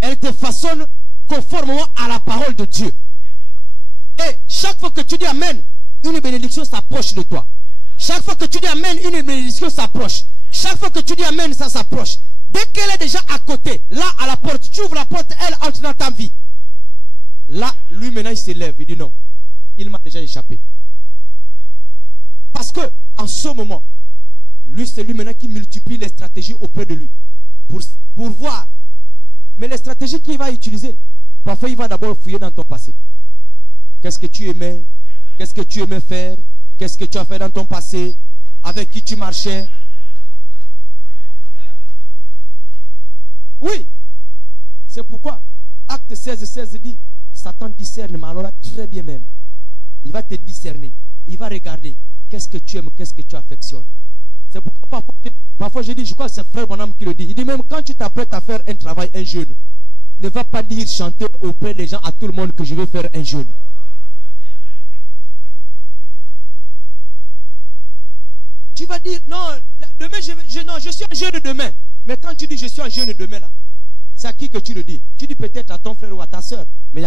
Elle te façonne conformément à la parole de Dieu. Et chaque fois que tu dis amen, une bénédiction s'approche de toi. Chaque fois que tu dis amen, une bénédiction s'approche. Chaque fois que tu dis amen, ça s'approche. Dès qu'elle est déjà à côté, là à la porte, tu ouvres la porte, elle entre dans ta vie. Là, lui maintenant il s'élève, il dit non, il m'a déjà échappé. Parce que en ce moment, lui c'est lui maintenant qui multiplie les stratégies auprès de lui. Pour voir. Mais les stratégies qu'il va utiliser, parfois il va d'abord fouiller dans ton passé. Qu'est-ce que tu aimais? Qu'est-ce que tu aimais faire? Qu'est-ce que tu as fait dans ton passé? Avec qui tu marchais? Oui. C'est pourquoi Acte 16 dit, Satan discerne, mais alors là, très bien même. Il va te discerner. Il va regarder. Qu'est-ce que tu aimes? Qu'est-ce que tu affectionnes? C'est pourquoi parfois je dis, je crois que c'est frère Bonhomme qui le dit. Il dit même quand tu t'apprêtes à faire un travail, un jeûne, ne va pas dire chanter auprès des gens à tout le monde que je vais faire un jeûne. Tu vas dire non, demain je suis en jeûne demain. Mais quand tu dis je suis en jeûne demain là, c'est à qui que tu le dis? Tu dis peut-être à ton frère ou à ta soeur, mais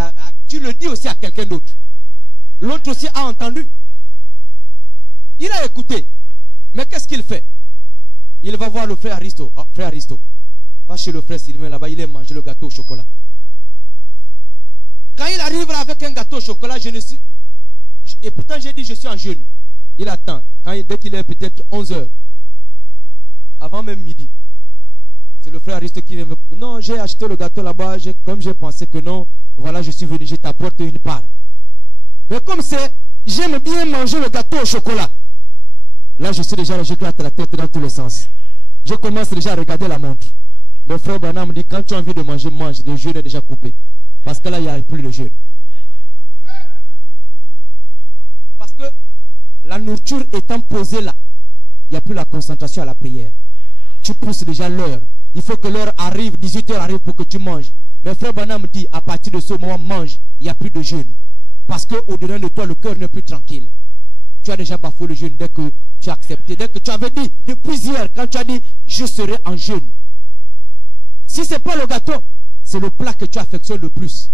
tu le dis aussi à quelqu'un d'autre. L'autre aussi a entendu. Il a écouté. Mais qu'est-ce qu'il fait? Il va voir le frère Aristo. Oh, frère Aristo, va chez le frère Sylvain là-bas, il aime manger le gâteau au chocolat. Quand il arrive là avec un gâteau au chocolat, et pourtant j'ai dit je suis en jeûne. Il attend. Dès qu'il est peut-être 11 h, avant même midi, c'est le frère Aristo qui vient me dire, non, j'ai acheté le gâteau là-bas, comme j'ai pensé que non, voilà, je suis venu, je t'apporte une part. Mais comme c'est, j'aime bien manger le gâteau au chocolat. Là, je suis déjà, j'éclate la tête dans tous les sens. Je commence déjà à regarder la montre. Le frère Branham dit, quand tu as envie de manger, mange. Le jeûne est déjà coupé. Parce que là, il n'y a plus de jeûne. Parce que la nourriture étant posée là, il n'y a plus la concentration à la prière. Tu pousses déjà l'heure. Il faut que l'heure arrive, 18h arrive pour que tu manges. Mais frère Branham dit, à partir de ce moment, mange. Il n'y a plus de jeûne. Parce qu'au-dedans de toi, le cœur n'est plus tranquille. Tu as déjà bafoué le jeûne dès que tu as accepté. Dès que tu avais dit, depuis hier, quand tu as dit, je serai en jeûne. Si ce n'est pas le gâteau, c'est le plat que tu affectionnes le plus.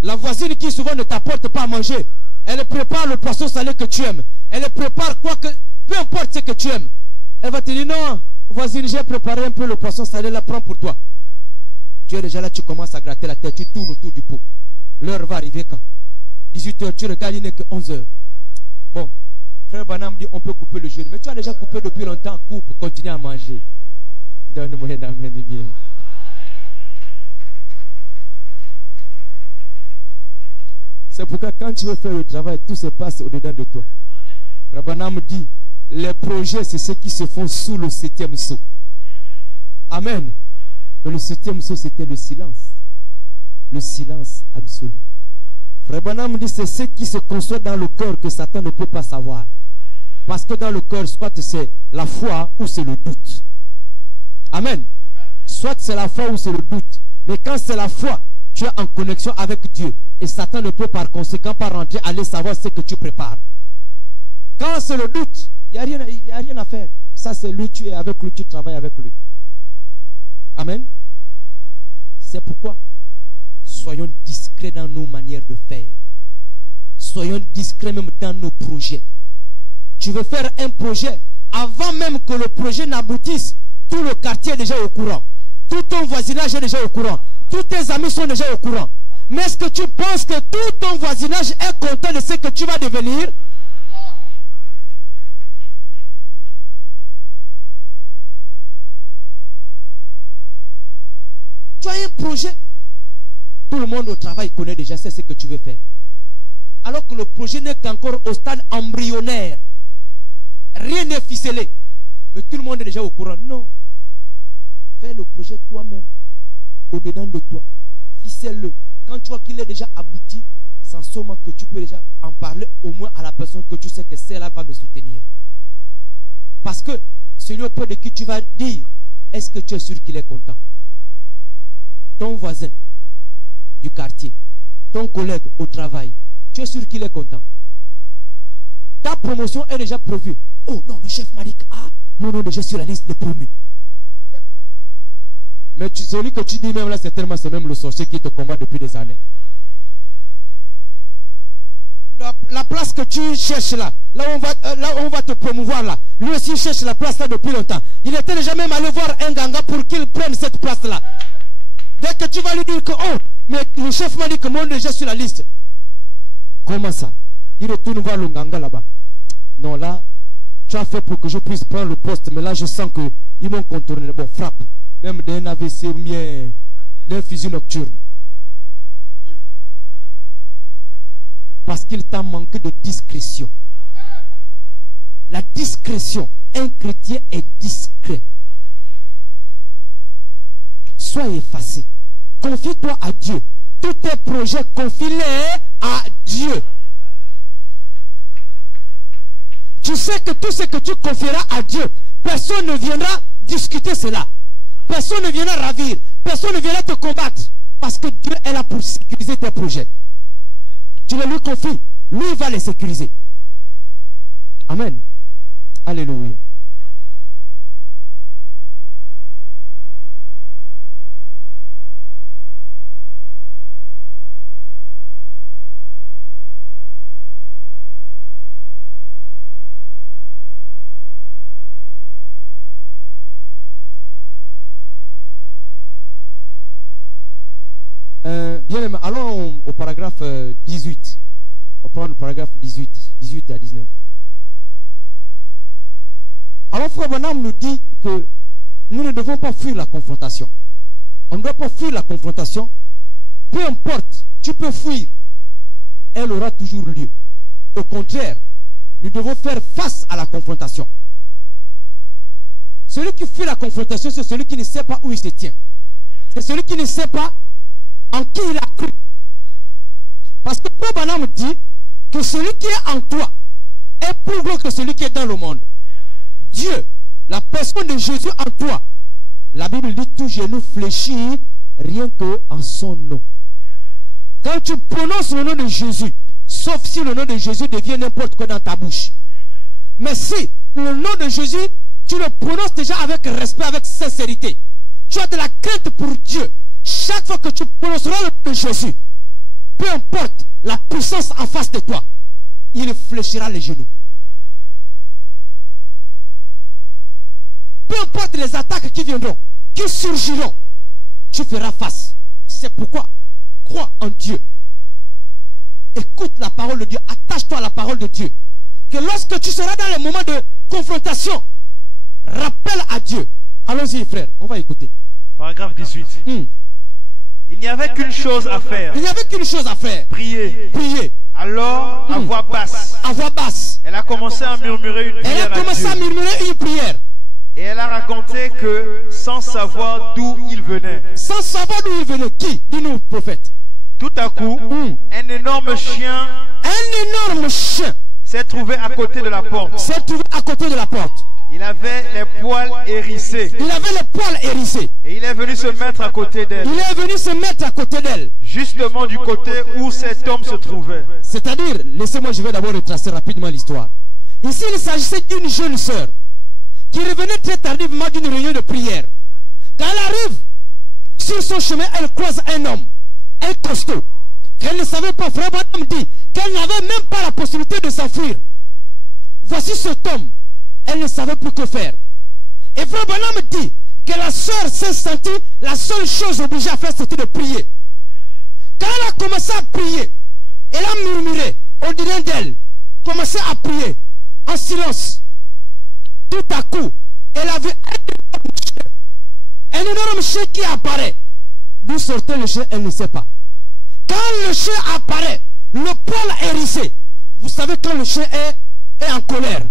La voisine qui souvent ne t'apporte pas à manger, elle prépare le poisson salé que tu aimes. Elle prépare quoi que, peu importe ce que tu aimes. Elle va te dire, non, voisine, j'ai préparé un peu le poisson salé, là, prends pour toi. Tu es déjà là, tu commences à gratter la tête, tu tournes autour du pot. L'heure va arriver quand? 18h, tu regardes, il n'est que 11h. Bon, frère Branham dit, on peut couper le jeûne. Mais tu as déjà coupé depuis longtemps, coupe, continue à manger. Donne-moi un amen bien. C'est pourquoi quand tu veux faire le travail, tout se passe au-dedans de toi. Branham dit, les projets, c'est ceux qui se font sous le 7e sceau. Amen. Mais le 7e sceau, c'était le silence. Le silence absolu. Frère Branham dit, c'est ce qui se conçoit dans le cœur que Satan ne peut pas savoir. Parce que dans le cœur, soit c'est la foi ou c'est le doute. Amen. Soit c'est la foi ou c'est le doute. Mais quand c'est la foi, tu es en connexion avec Dieu. Et Satan ne peut par conséquent pas rentrer, aller savoir ce que tu prépares. Quand c'est le doute, il n'y a rien à faire. Ça c'est lui, tu es avec lui, tu travailles avec lui. Amen. C'est pourquoi soyons discrets dans nos manières de faire. Soyons discrets même dans nos projets. Tu veux faire un projet, avant même que le projet n'aboutisse, tout le quartier est déjà au courant. Tout ton voisinage est déjà au courant. Tous tes amis sont déjà au courant. Mais est-ce que tu penses que tout ton voisinage est content de ce que tu vas devenir? Tu as un projet. Tout le monde au travail connaît déjà, c'est ce que tu veux faire. Alors que le projet n'est qu'encore au stade embryonnaire. Rien n'est ficelé. Mais tout le monde est déjà au courant. Non. Fais le projet toi-même. Au-dedans de toi. Ficelle-le. Quand tu vois qu'il est déjà abouti, sans seulement que tu peux déjà en parler au moins à la personne que tu sais que celle-là va me soutenir. Parce que celui auprès de qui tu vas dire, est-ce que tu es sûr qu'il est content? Ton voisin du quartier, ton collègue au travail, tu es sûr qu'il est content? Ta promotion est déjà prévue. Oh non, le chef m'a dit que mon nom est déjà sur la liste des promus. Mais celui que tu dis même là, c'est même le sorcier qui te combat depuis des années. La place que tu cherches là où on va te promouvoir là, lui aussi cherche la place là depuis longtemps. Il était déjà même allé voir un ganga pour qu'il prenne cette place là. Dès que tu vas lui dire que, oh, mais le chef m'a dit que mon nom est déjà sur la liste. Comment ça? Il retourne voir le ganga là-bas. Non, là, tu as fait pour que je puisse prendre le poste, mais là je sens qu'ils m'ont contourné. Bon, frappe. Même d'un AVC ou bien d'un fusil nocturne. Parce qu'il t'a manqué de discrétion. La discrétion, un chrétien est discret. Sois effacé. Confie-toi à Dieu. Tous tes projets, confie-les à Dieu. Tu sais que tout ce que tu confieras à Dieu, personne ne viendra discuter cela. Personne ne viendra ravir. Personne ne viendra te combattre. Parce que Dieu est là pour sécuriser tes projets. Tu le lui confies. Lui va les sécuriser. Amen. Alléluia. Bien aimé, allons au paragraphe 18. On prend le paragraphe 18 à 19. Alors frère Branham nous dit que nous ne devons pas fuir la confrontation. On ne doit pas fuir la confrontation. Peu importe, tu peux fuir. Elle aura toujours lieu. Au contraire, nous devons faire face à la confrontation. Celui qui fuit la confrontation, c'est celui qui ne sait pas où il se tient. c'est celui qui ne sait pas en qui il a cru. Parce que Paul Branham dit que celui qui est en toi est plus grand que celui qui est dans le monde. Dieu, la personne de Jésus en toi, la Bible dit tout genou fléchit rien qu'en son nom. Quand tu prononces le nom de Jésus, sauf si le nom de Jésus devient n'importe quoi dans ta bouche. Mais si le nom de Jésus, tu le prononces déjà avec respect, avec sincérité, tu as de la crainte pour Dieu. Chaque fois que tu prononceras le nom de Jésus, peu importe la puissance en face de toi, il fléchira les genoux. Peu importe les attaques qui viendront, qui surgiront, tu feras face. C'est pourquoi crois en Dieu. Écoute la parole de Dieu. Attache-toi à la parole de Dieu. Que lorsque tu seras dans les moments de confrontation, rappelle à Dieu. Allons-y, frère. On va écouter. Paragraphe 18. Il n'y avait qu'une chose à faire. Il n'y avait qu'une chose à faire. Prier. Prier. Alors, à voix basse. À voix basse. Elle a commencé à murmurer une prière. Elle a commencé à murmurer une prière. Et elle a raconté que sans savoir d'où il venait. Sans savoir d'où il venait. Qui? Dis-nous, prophète. Tout à coup, un énorme chien s'est trouvé à côté de la porte. S'est trouvé à côté de la porte. Il avait les poils hérissés. Il avait les poils hérissés. Et il est venu se mettre à côté d'elle. Il est venu se mettre à côté d'elle. Justement du côté où cet homme se trouvait. C'est-à-dire, laissez-moi, je vais d'abord retracer rapidement l'histoire. Ici, il s'agissait d'une jeune sœur qui revenait très tardivement d'une réunion de prière. Quand elle arrive sur son chemin, elle croise un homme, un costaud, qu'elle ne savait pas. Frère Branham dit qu'elle n'avait même pas la possibilité de s'enfuir. Voici cet homme, elle ne savait plus que faire. Et Frère Branham dit que la sœur s'est sentie, la seule chose obligée à faire, c'était de prier. Quand elle a commencé à prier, elle a murmuré au-dedans d'elle, commencé à prier en silence. Tout à coup, elle a vu un énorme chien qui apparaît. D'où sortait le chien, elle ne sait pas. Quand le chien apparaît, le poil hérissé, vous savez quand le chien est en colère,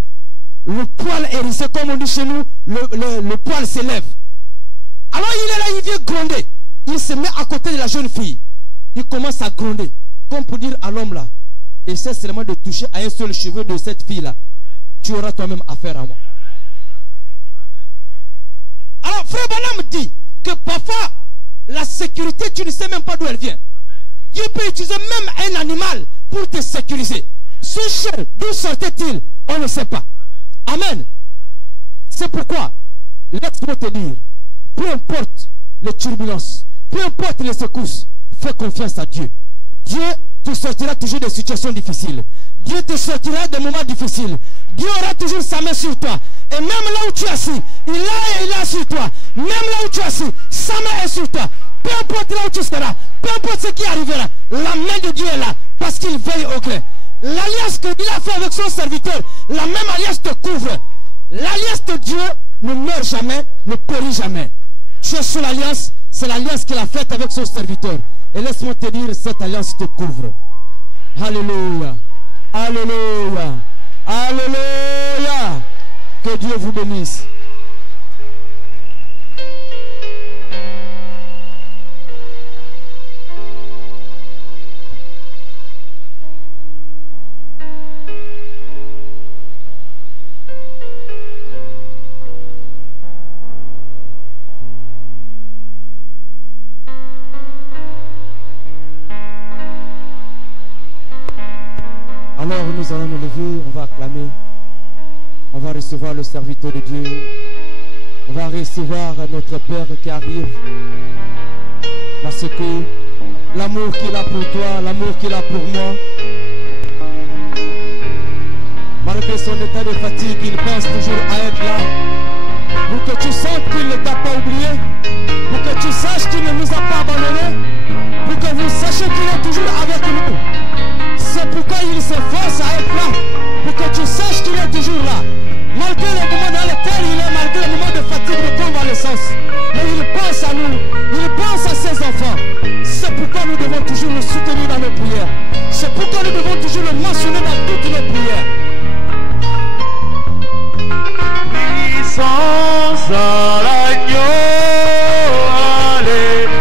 le poil hérissé, comme on dit chez nous, le poil s'élève. Alors il est là, il vient gronder. Il se met à côté de la jeune fille. Il commence à gronder, comme pour dire à l'homme là, essaie seulement de toucher à un seul cheveu de cette fille là. Tu auras toi-même affaire à moi. Alors Frère Branham dit que parfois la sécurité, tu ne sais même pas d'où elle vient. Dieu peut utiliser même un animal pour te sécuriser. Ce chien, d'où sortait-il? On ne sait pas. Amen. C'est pourquoi, laisse-moi te dire, peu importe les turbulences, peu importe les secousses, fais confiance à Dieu. Dieu te sortira toujours des situations difficiles. Dieu te sortira des moments difficiles. Dieu aura toujours sa main sur toi. Et même là où tu es assis, il est sur toi. Même là où tu es assis, sa main est sur toi. Peu importe là où tu seras, peu importe ce qui arrivera, la main de Dieu est là, parce qu'il veille au clair. L'alliance qu'il a fait avec son serviteur, la même alliance te couvre. L'alliance de Dieu ne meurt jamais, ne périt jamais. Tu es sur l'alliance, c'est l'alliance qu'il a faite avec son serviteur. Et laisse-moi te dire, cette alliance te couvre. Alléluia. Alléluia. Alléluia. Que Dieu vous bénisse. Alors nous allons nous lever, on va acclamer, on va recevoir le serviteur de Dieu, on va recevoir notre Père qui arrive, parce que l'amour qu'il a pour toi, l'amour qu'il a pour moi, malgré son état de fatigue, il pense toujours à être là, pour que tu sentes qu'il ne t'a pas oublié, pour que tu saches qu'il ne nous a pas abandonnés, pour que vous sachiez qu'il est toujours avec nous. C'est pourquoi il s'efforce à être là, pour que tu saches qu'il est toujours là. Malgré les moments dans lesquels il est, malgré les moments de fatigue, de convalescence. Mais il pense à nous, il pense à ses enfants. C'est pourquoi nous devons toujours le soutenir dans nos prières. C'est pourquoi nous devons toujours le mentionner dans toutes nos prières. Puissance à l'agneau, allez.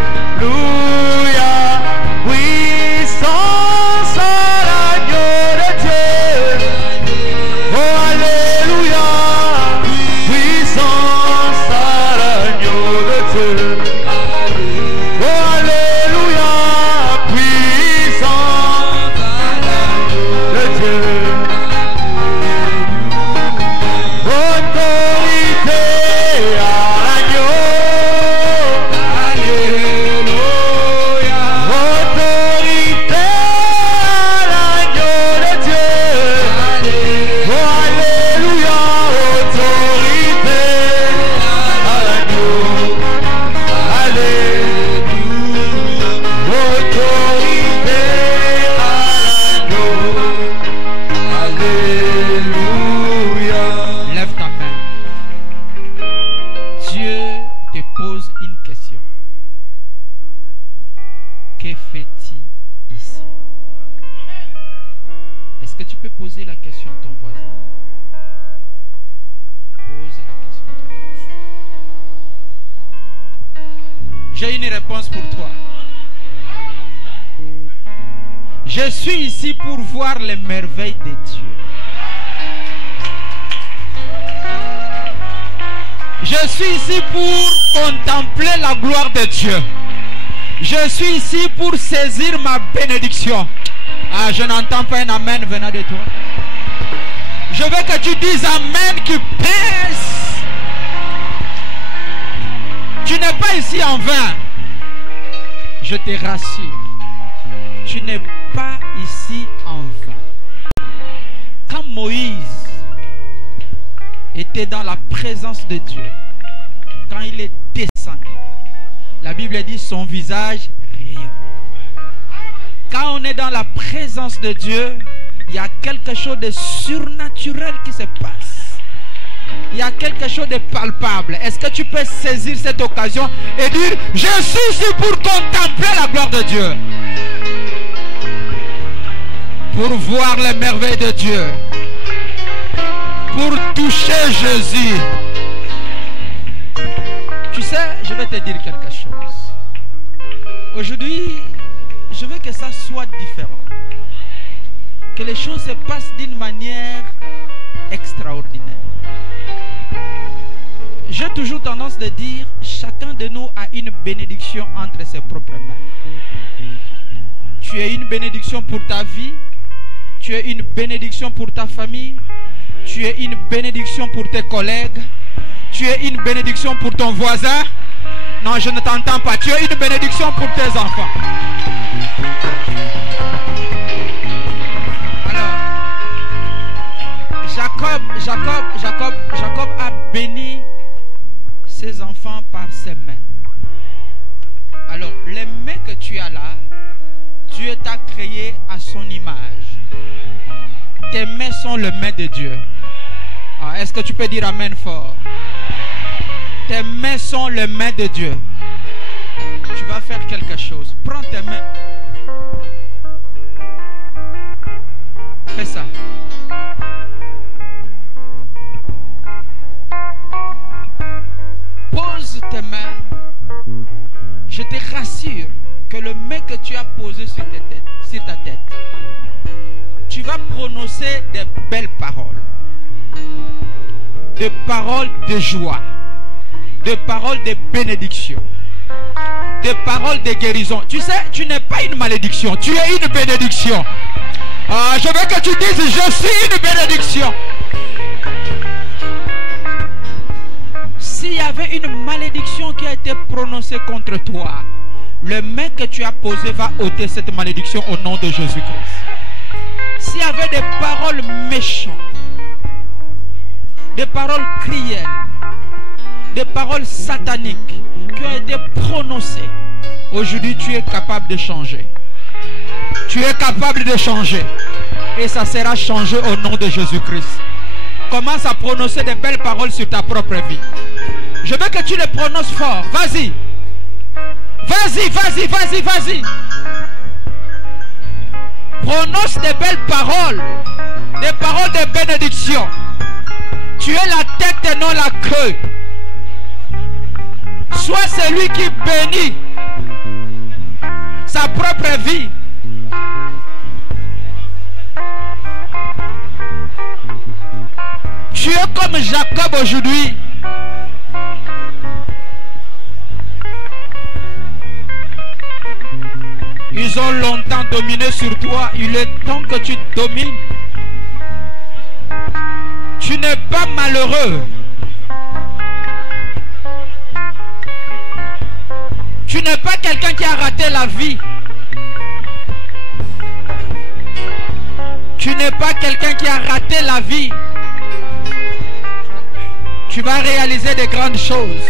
Que fait-il ici? Est-ce que tu peux poser la question à ton voisin? Pose la question à ton voisin. J'ai une réponse pour toi. Je suis ici pour voir les merveilles de Dieu. Je suis ici pour contempler la gloire de Dieu. Je suis ici pour saisir ma bénédiction. Ah, je n'entends pas un amen venant de toi. Je veux que tu dises amen qui pèse. Tu n'es pas ici en vain. Je te rassure. Tu n'es pas ici en vain. Quand Moïse était dans la présence de Dieu, quand il est descendu, la Bible dit son visage rayonne. Quand on est dans la présence de Dieu, il y a quelque chose de surnaturel qui se passe. Il y a quelque chose de palpable. Est-ce que tu peux saisir cette occasion et dire, je suis ici pour contempler la gloire de Dieu, pour voir les merveilles de Dieu, pour toucher Jésus. Tu sais, je vais te dire quelque chose. Aujourd'hui, je veux que ça soit différent. Que les choses se passent d'une manière extraordinaire. J'ai toujours tendance de dire, chacun de nous a une bénédiction entre ses propres mains. Tu es une bénédiction pour ta vie. Tu es une bénédiction pour ta famille. Tu es une bénédiction pour tes collègues. Tu es une bénédiction pour ton voisin. Non, je ne t'entends pas. Tu es une bénédiction pour tes enfants. Alors, Jacob a béni ses enfants par ses mains. Alors, les mains que tu as là, Dieu t'a créé à son image. Tes mains sont les mains de Dieu. Ah, est-ce que tu peux dire amen fort? Tes mains sont les mains de Dieu. Tu vas faire quelque chose. Prends tes mains. Fais ça. Pose tes mains. Je te rassure que le main que tu as posé sur ta tête, tu vas prononcer des belles paroles. Des paroles de joie. Des paroles de bénédiction. Des paroles de guérison. Tu sais, tu n'es pas une malédiction. Tu es une bénédiction. Ah, je veux que tu dises, je suis une bénédiction. S'il y avait une malédiction qui a été prononcée contre toi, le main que tu as posé va ôter cette malédiction au nom de Jésus-Christ. S'il y avait des paroles méchantes, des paroles cruelles, des paroles sataniques qui ont été prononcées, aujourd'hui tu es capable de changer. Tu es capable de changer. Et ça sera changé au nom de Jésus-Christ. Commence à prononcer des belles paroles sur ta propre vie. Je veux que tu les prononces fort. Vas-y. Vas-y, vas-y, vas-y, vas-y. Prononce des belles paroles. Des paroles de bénédiction. Tu es la tête et non la queue. Sois celui qui bénit sa propre vie. Tu es comme Jacob aujourd'hui. Ils ont longtemps dominé sur toi. Il est temps que tu domines. Tu n'es pas malheureux. Tu n'es pas quelqu'un qui a raté la vie. Tu n'es pas quelqu'un qui a raté la vie. Tu vas réaliser des grandes choses.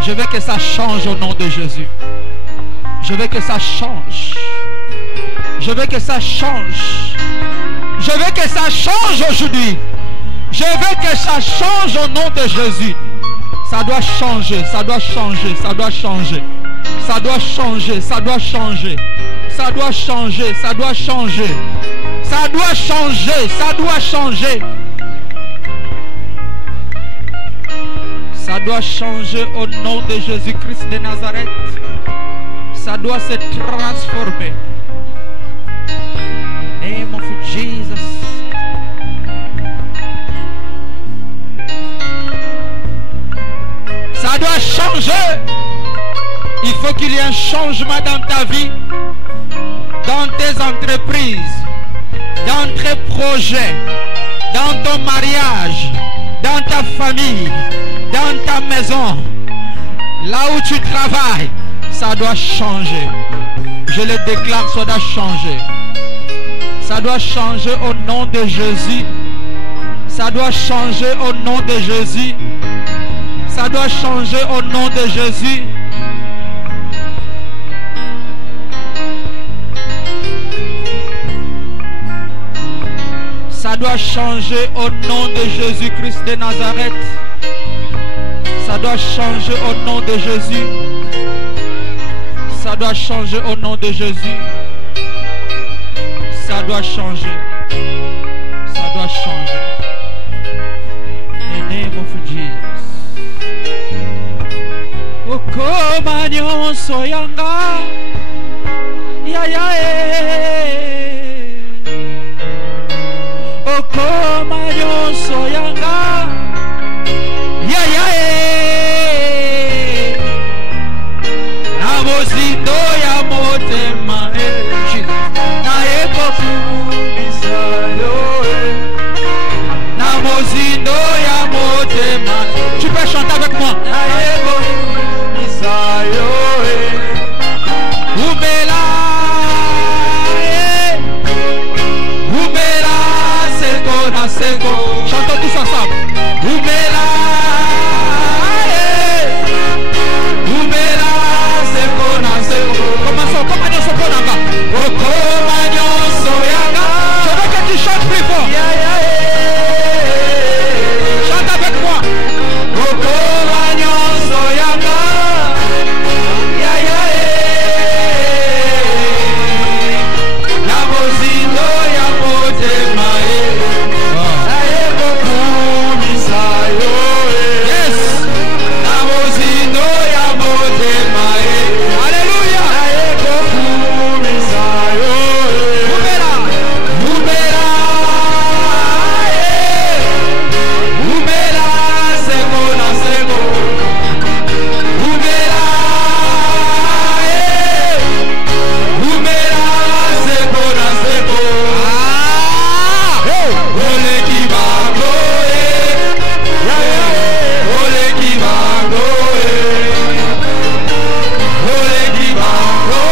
Je veux que ça change au nom de Jésus. Je veux que ça change. Je veux que ça change. Je veux que ça change aujourd'hui. Je veux que ça change au nom de Jésus. Ça doit changer, ça doit changer, ça doit changer. Ça doit changer, ça doit changer. Ça doit changer, ça doit changer. Ça doit changer, ça doit changer. Ça doit changer au nom de Jésus-Christ de Nazareth. Ça doit se transformer. Name of Jesus. Ça doit changer. Il faut qu'il y ait un changement dans ta vie, dans tes entreprises, dans tes projets, dans ton mariage, dans ta famille, dans ta maison, là où tu travailles. Ça doit changer. Je le déclare, ça doit changer. Ça doit changer au nom de Jésus. Ça doit changer au nom de Jésus. Ça doit changer au nom de Jésus. Ça doit changer au nom de Jésus-Christ de Nazareth. Ça doit changer au nom de Jésus. Ça doit changer au nom de Jésus. Ça doit changer. Ça doit changer. In the name of Jesus. Okoma nyonso yanga. Ya ya Okoma nyonso yanga. Ya ya Namozindo ya motema na ekofumisa yo. Namozindo ya motema. Tu peux chanter avec moi. Na ekofumisa yo. Ubela Ubela seko na seko. Chantons tous ensemble. Ubela Ubela seko na seko. Commençons. Comment on se pose là-bas? Okoma nyonso yanga. Je veux que tu chantes plus fort. Chante avec moi. Okoma nyonso yanga. Namozindo ya motema. Yes. Namozindo ya motema. Alléluia. Ubela. Ubela. Ubela seko na seko. Ubela. Ubela seko na seko. Ole kibango. Ole kibango. Ole kibango.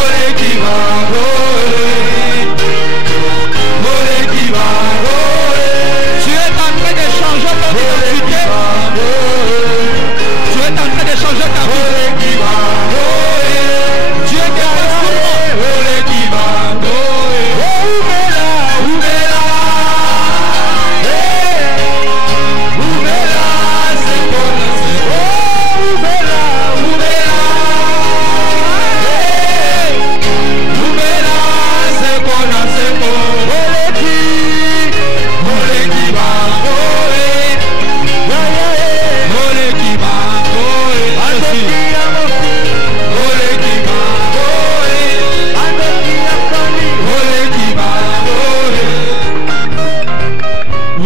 Ole kibango. Ole kibango. Tu es en train de changer ton identité. Tu es en train de changer ta vie. Dieu te transforme. Ole kibango. Ubela. Ubela. Ubela seko na seko. Ubela. Ubela. Ubela seko na seko. Ole kibango. Ole kibango. Ole kibango.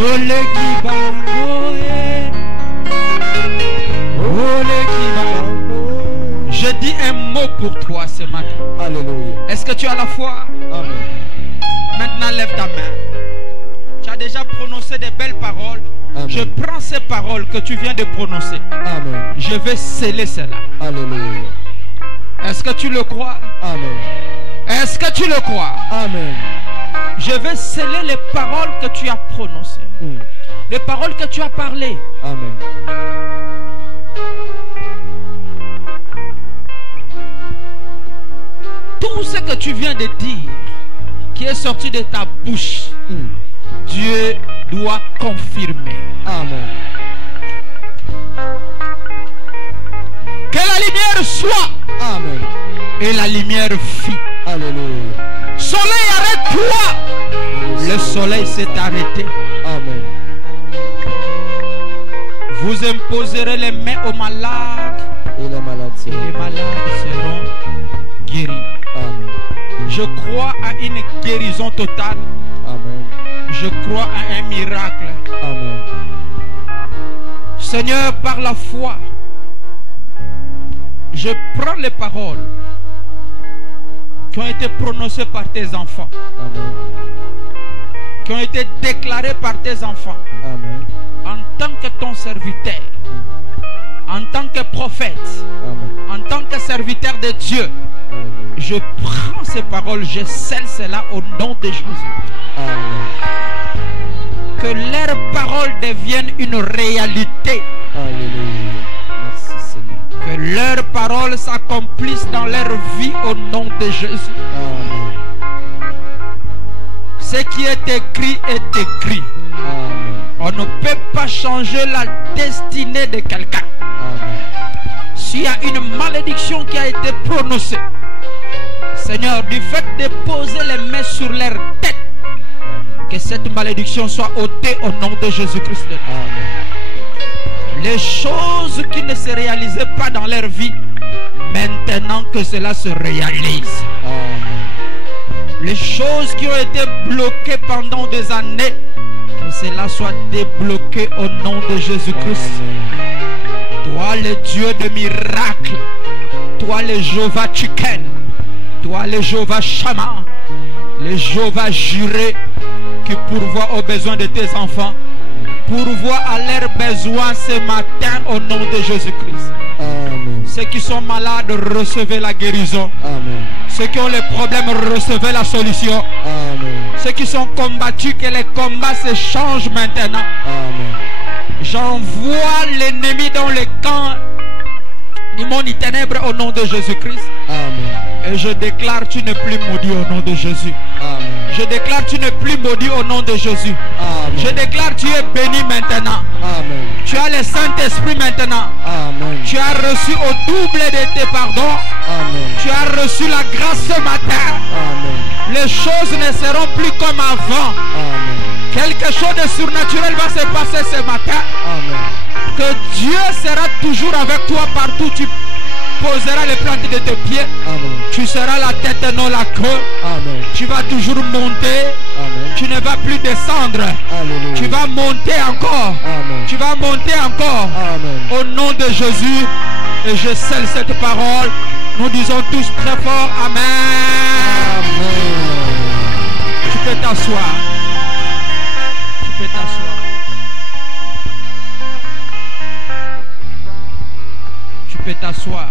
Ole kibango. Ole kibango. Je dis un mot pour toi ce matin. Alléluia. Est-ce que tu as la foi? Amen. Maintenant lève ta main. Tu as déjà prononcé de belles paroles. Amen. Je prends ces paroles que tu viens de prononcer. Amen. Je vais sceller cela. Alléluia. Est-ce que tu le crois? Amen. Est-ce que tu le crois? Amen. Je vais sceller les paroles que tu as prononcées. Les paroles que tu as parlées. Amen. Tout ce que tu viens de dire, qui est sorti de ta bouche, Dieu doit confirmer. Amen. la lumière soit. Amen. Et la lumière fit. Alléluia. Soleil, arrête-toi. Le soleil s'est arrêté. Amen. Vous imposerez les mains aux malades. Et les malades seront guéris. Amen. Je crois à une guérison totale. Amen. Je crois à un miracle. Amen. Seigneur, par la foi, je prends les paroles qui ont été prononcées par tes enfants. Amen. Qui ont été déclarées par tes enfants. Amen. En tant que ton serviteur. En tant que prophète. Amen. En tant que serviteur de Dieu. Amen. Je prends ces paroles, je scelle cela au nom de Jésus. Amen. Que leurs paroles deviennent une réalité. Alléluia. Merci Seigneur. Que leurs paroles s'accomplissent dans leur vie au nom de Jésus. Amen. Ce qui est écrit est écrit. Amen. On ne peut pas changer la destinée de quelqu'un. S'il y a une malédiction qui a été prononcée, Seigneur, du fait de poser les mains sur leur tête, que cette malédiction soit ôtée au nom de Jésus-Christ. Les choses qui ne se réalisaient pas dans leur vie, maintenant que cela se réalise. Les choses qui ont été bloquées pendant des années, que cela soit débloqué au nom de Jésus-Christ. Toi le Dieu de miracles, toi le Jéhovah Chicken, toi le Jéhovah Shammah, le Jéhovah juré qui pourvoit aux besoins de tes enfants, pourvoit à leurs besoins ce matin au nom de Jésus-Christ. Ceux qui sont malades, recevez la guérison. Amen. Ceux qui ont les problèmes, recevez la solution. Amen. Ceux qui sont combattus, que les combats se changent maintenant. Amen. J'envoie l'ennemi dans les camps du monde des ténèbres au nom de Jésus-Christ. Amen. Et je déclare, tu n'es plus maudit au nom de Jésus. Amen. Je déclare, tu n'es plus maudit au nom de Jésus. Amen. Je déclare, tu es béni maintenant. Amen. Tu as le Saint-Esprit maintenant. Amen. Tu as reçu au double de tes pardons. Amen. Tu as reçu la grâce ce matin. Amen. Les choses ne seront plus comme avant. Amen. Quelque chose de surnaturel va se passer ce matin. Amen. Que Dieu sera toujours avec toi partout. Tu poseras les plantes de tes pieds. Amen. Tu seras la tête et non la queue. Amen. Tu vas toujours monter. Amen. Tu ne vas plus descendre. Alléluia. Tu vas monter encore. Amen. Tu vas monter encore. Amen. Au nom de Jésus. Et je scelle cette parole. Nous disons tous très fort Amen. Amen. Tu peux t'asseoir. Tu peux t'asseoir. Tu peux t'asseoir.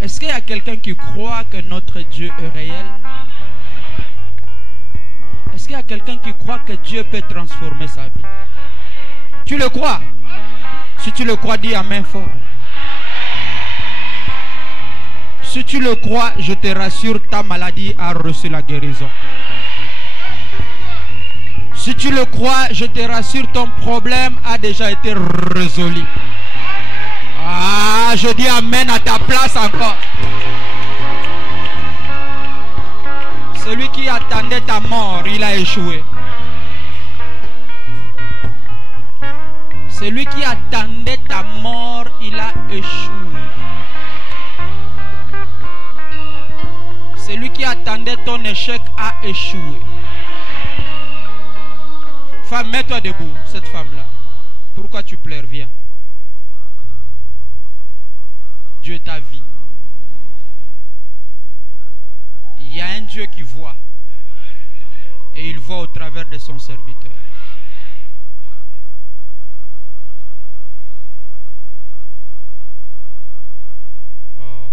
Est-ce qu'il y a quelqu'un qui croit que notre Dieu est réel? Est-ce qu'il y a quelqu'un qui croit que Dieu peut transformer sa vie? Tu le crois? Si tu le crois, dis Amen fort. Si tu le crois, je te rassure, ta maladie a reçu la guérison. Si tu le crois, je te rassure, ton problème a déjà été résolu. Ah, je dis Amen à ta place encore. Celui qui attendait ta mort, il a échoué. Celui qui attendait ta mort, il a échoué. Celui qui attendait ton échec a échoué. Femme, mets-toi debout, cette femme-là. Pourquoi tu pleures? Viens. Dieu est ta vie. Il y a un Dieu qui voit. Et il voit au travers de son serviteur. Oh.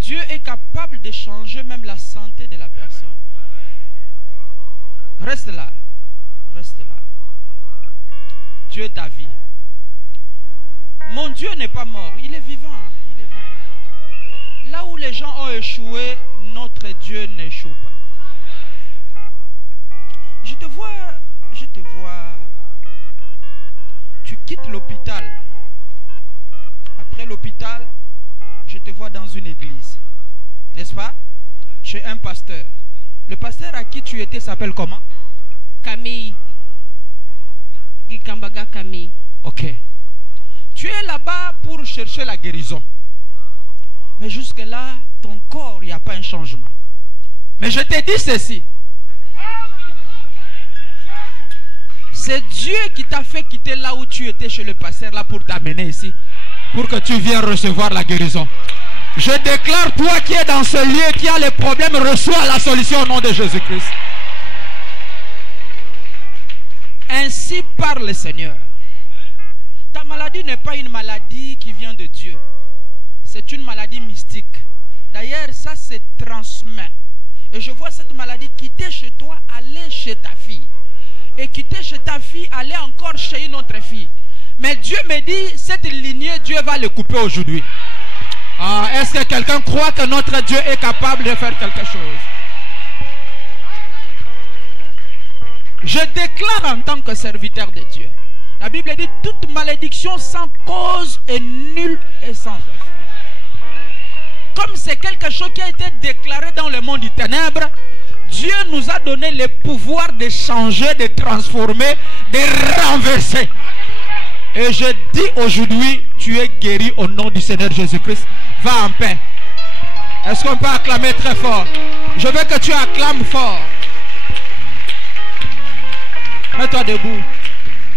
Dieu est capable de changer même la santé de la personne. Reste là. Reste là. Dieu est ta vie. Mon Dieu n'est pas mort, il est vivant. Il est vivant. Là où les gens ont échoué, notre Dieu n'échoue pas. Je te vois. tu quittes l'hôpital. Après l'hôpital, je te vois dans une église. N'est-ce pas? Chez un pasteur. Le pasteur à qui tu étais s'appelle comment? Camille. Gikambaga Camille. Ok. Tu es là-bas pour chercher la guérison. Mais jusque-là, ton corps, il n'y a pas un changement. Mais je te dis ceci. C'est Dieu qui t'a fait quitter là où tu étais chez le pasteur là pour t'amener ici. Pour que tu viennes recevoir la guérison. Je déclare, toi qui es dans ce lieu, qui a les problèmes, reçois la solution au nom de Jésus-Christ. Ainsi parle le Seigneur. Ta maladie n'est pas une maladie qui vient de Dieu. C'est une maladie mystique. D'ailleurs, ça se transmet. Et je vois cette maladie quitter chez toi, aller chez ta fille. Et quitter chez ta fille, aller encore chez une autre fille. Mais Dieu me dit, cette lignée, Dieu va le couper aujourd'hui. Ah, est-ce que quelqu'un croit que notre Dieu est capable de faire quelque chose? Je déclare en tant que serviteur de Dieu. La Bible dit, toute malédiction sans cause est nulle et sans effet. Comme c'est quelque chose qui a été déclaré dans le monde du ténèbre, Dieu nous a donné le pouvoir de changer, de transformer, de renverser. Et je dis aujourd'hui, tu es guéri au nom du Seigneur Jésus-Christ. Va en paix. Est-ce qu'on peut acclamer très fort? Je veux que tu acclames fort. Mets-toi debout.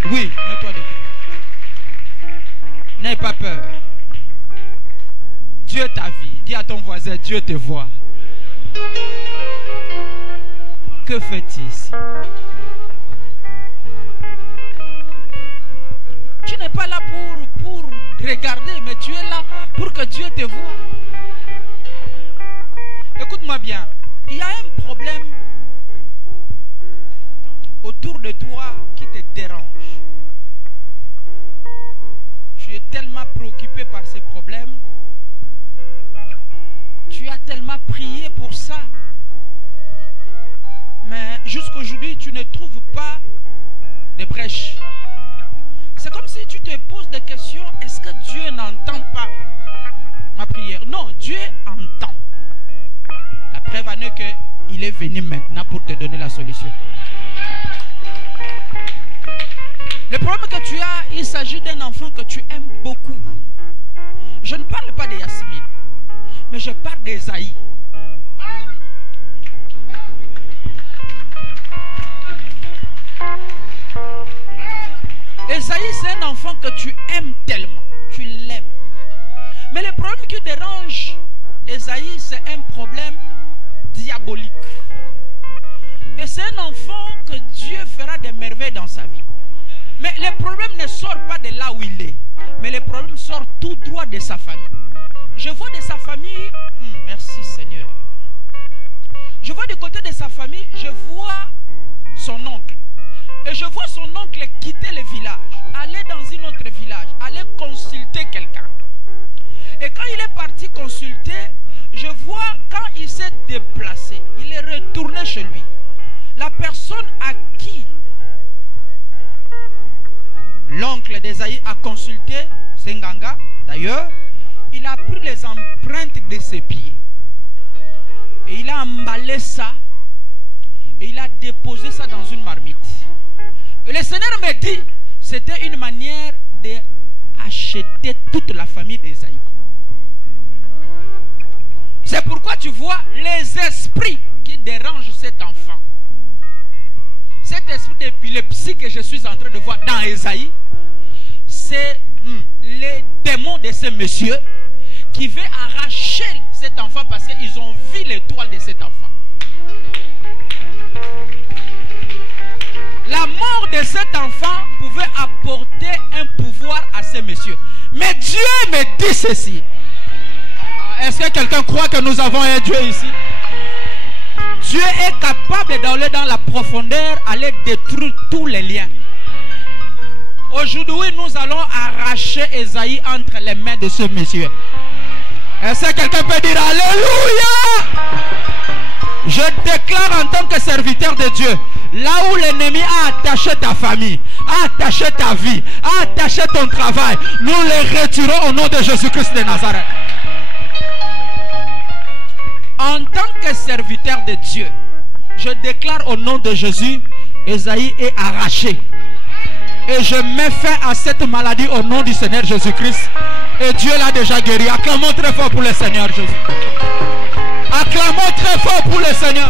Oui, mets-toi debout. N'aie pas peur. Dieu t'a vu. Dis à ton voisin, Dieu te voit. Que fait-il ici? Tu n'es pas là pour regarder, mais tu es là pour que Dieu te voie. Écoute-moi bien. Il y a un problème autour de toi qui te dérange. Tu es tellement préoccupé par ces problèmes. Tu as tellement prié pour ça. Mais jusqu'aujourd'hui, tu ne trouves pas de brèche. C'est comme si tu te poses des questions. Est-ce que Dieu n'entend pas ma prière? Non, Dieu entend. La preuve en est qu'il est venu maintenant pour te donner la solution. Le problème que tu as, il s'agit d'un enfant que tu aimes beaucoup. Je ne parle pas de Yasmine, mais je parle d'Esaïe. Esaïe, c'est un enfant que tu aimes tellement. Tu l'aimes. Mais le problème qui dérange Esaïe, c'est un problème diabolique. Et c'est un enfant que Dieu fera des merveilles dans sa vie. Mais le problème ne sort pas de là où il est. Mais le problème sort tout droit de sa famille. Je vois de sa famille... merci Seigneur. Je vois du côté de sa famille, je vois son oncle. Et je vois son oncle quitter le village, aller dans un autre village, aller consulter quelqu'un. Et quand il est parti consulter, je vois quand il s'est déplacé, il est retourné chez lui. La personne à qui l'oncle d'Esaïe a consulté, c'est Nganga d'ailleurs, il a pris les empreintes de ses pieds. Et il a emballé ça, et il a déposé ça dans une marmite. Et le Seigneur me dit, c'était une manière d'acheter toute la famille d'Esaïe. C'est pourquoi tu vois les esprits qui dérangent cet enfant. Cet esprit d'épilepsie que je suis en train de voir dans Esaïe, c'est les démons de ce monsieur qui veut arracher cet enfant parce qu'ils ont vu l'étoile de cet enfant. La mort de cet enfant pouvait apporter un pouvoir à ce monsieur. Mais Dieu me dit ceci. Est-ce que quelqu'un croit que nous avons un Dieu ici? Dieu est capable d'aller dans la profondeur, aller détruire tous les liens. Aujourd'hui, nous allons arracher Esaïe entre les mains de ce monsieur. Est-ce que quelqu'un peut dire Alléluia? Je déclare en tant que serviteur de Dieu, là où l'ennemi a attaché ta famille, a attaché ta vie, a attaché ton travail, nous les retirons au nom de Jésus-Christ de Nazareth. En tant que serviteur de Dieu, je déclare au nom de Jésus, Esaïe est arraché. Et je mets fin à cette maladie au nom du Seigneur Jésus-Christ. Et Dieu l'a déjà guéri. Acclamons très fort pour le Seigneur Jésus. Acclamons très fort pour le Seigneur.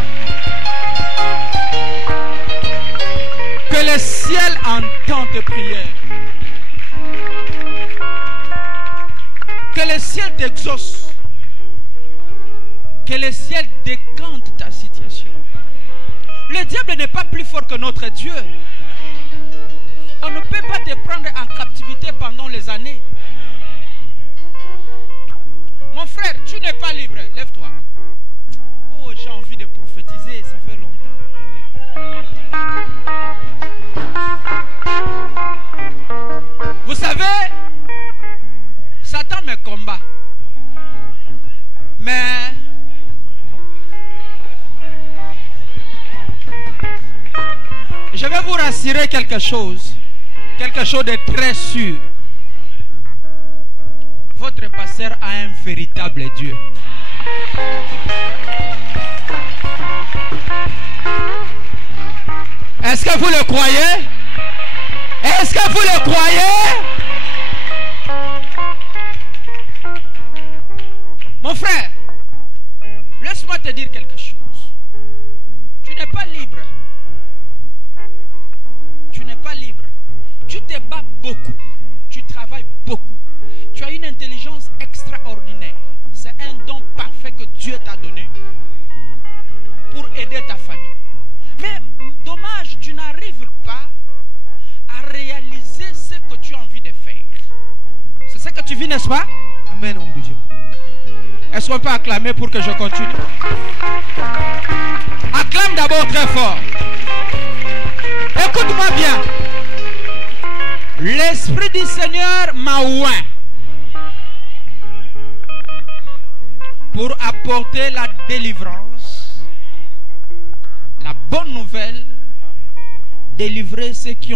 Que le ciel entende tes prières. Que le ciel t'exauce. Que le ciel décante ta situation. Le diable n'est pas plus fort que notre Dieu. On ne peut pas te prendre en captivité pendant les années. Mon frère, tu n'es pas libre. Lève-toi. Oh, j'ai envie de prophétiser. Ça fait longtemps. Vous savez, Satan me combat. Mais je vais vous rassurer quelque chose de très sûr. Votre pasteur a un véritable Dieu. Est-ce que vous le croyez? Est-ce que vous le croyez? Mon frère, laisse-moi te dire quelque chose. Tu n'es pas libre. Tu n'es pas libre. Tu te bats beaucoup. Tu travailles beaucoup. Tu as une intelligence extraordinaire. C'est un don parfait que Dieu t'a donné pour aider ta famille. Mais dommage, tu n'arrives pas à réaliser ce que tu as envie de faire. C'est ce que tu vis, n'est-ce pas? Amen, homme de Dieu. Est-ce qu'on peut acclamer pour que je continue? Acclame d'abord très fort. Écoute-moi bien. L'Esprit du Seigneur m'a oint pour apporter la délivrance, la bonne nouvelle, délivrer ceux qui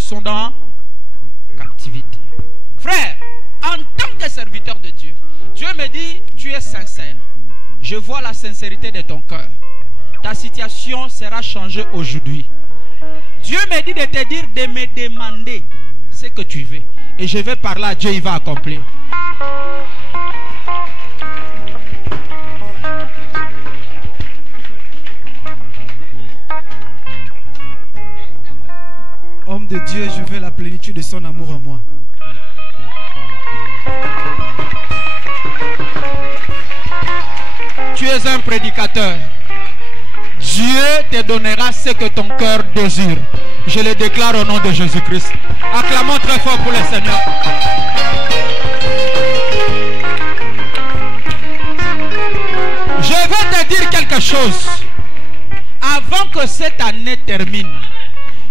sont dans captivité. Frère, en tant que serviteur de Dieu, Dieu me dit, tu es sincère. Je vois la sincérité de ton cœur. Ta situation sera changée aujourd'hui. Dieu me dit de te dire, de me demander ce que tu veux. Et je vais par là, Dieu il va accomplir. Homme de Dieu, je veux la plénitude de son amour en moi. Tu es un prédicateur. Dieu te donnera ce que ton cœur désire. Je le déclare au nom de Jésus-Christ. Acclamons très fort pour le Seigneur. Je vais te dire quelque chose. Avant que cette année termine,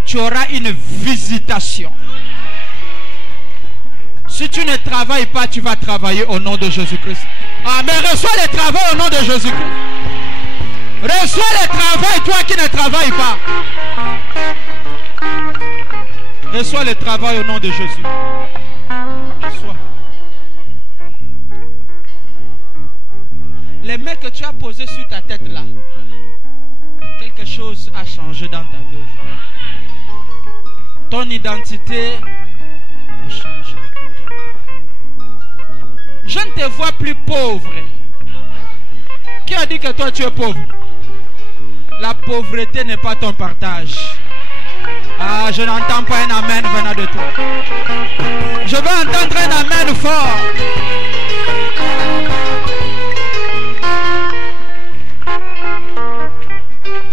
tu auras une visitation. Si tu ne travailles pas, tu vas travailler au nom de Jésus-Christ. Ah, mais reçois le travail au nom de Jésus-Christ. Reçois le travail, toi qui ne travailles pas. Reçois le travail au nom de Jésus. Reçois. Les mains que tu as posées sur ta tête là, quelque chose a changé dans ta vie aujourd'hui. Ton identité a changé. Je ne te vois plus pauvre. Qui a dit que toi tu es pauvre? La pauvreté n'est pas ton partage. Ah, je n'entends pas un amen venant de toi. Je veux entendre un amen fort.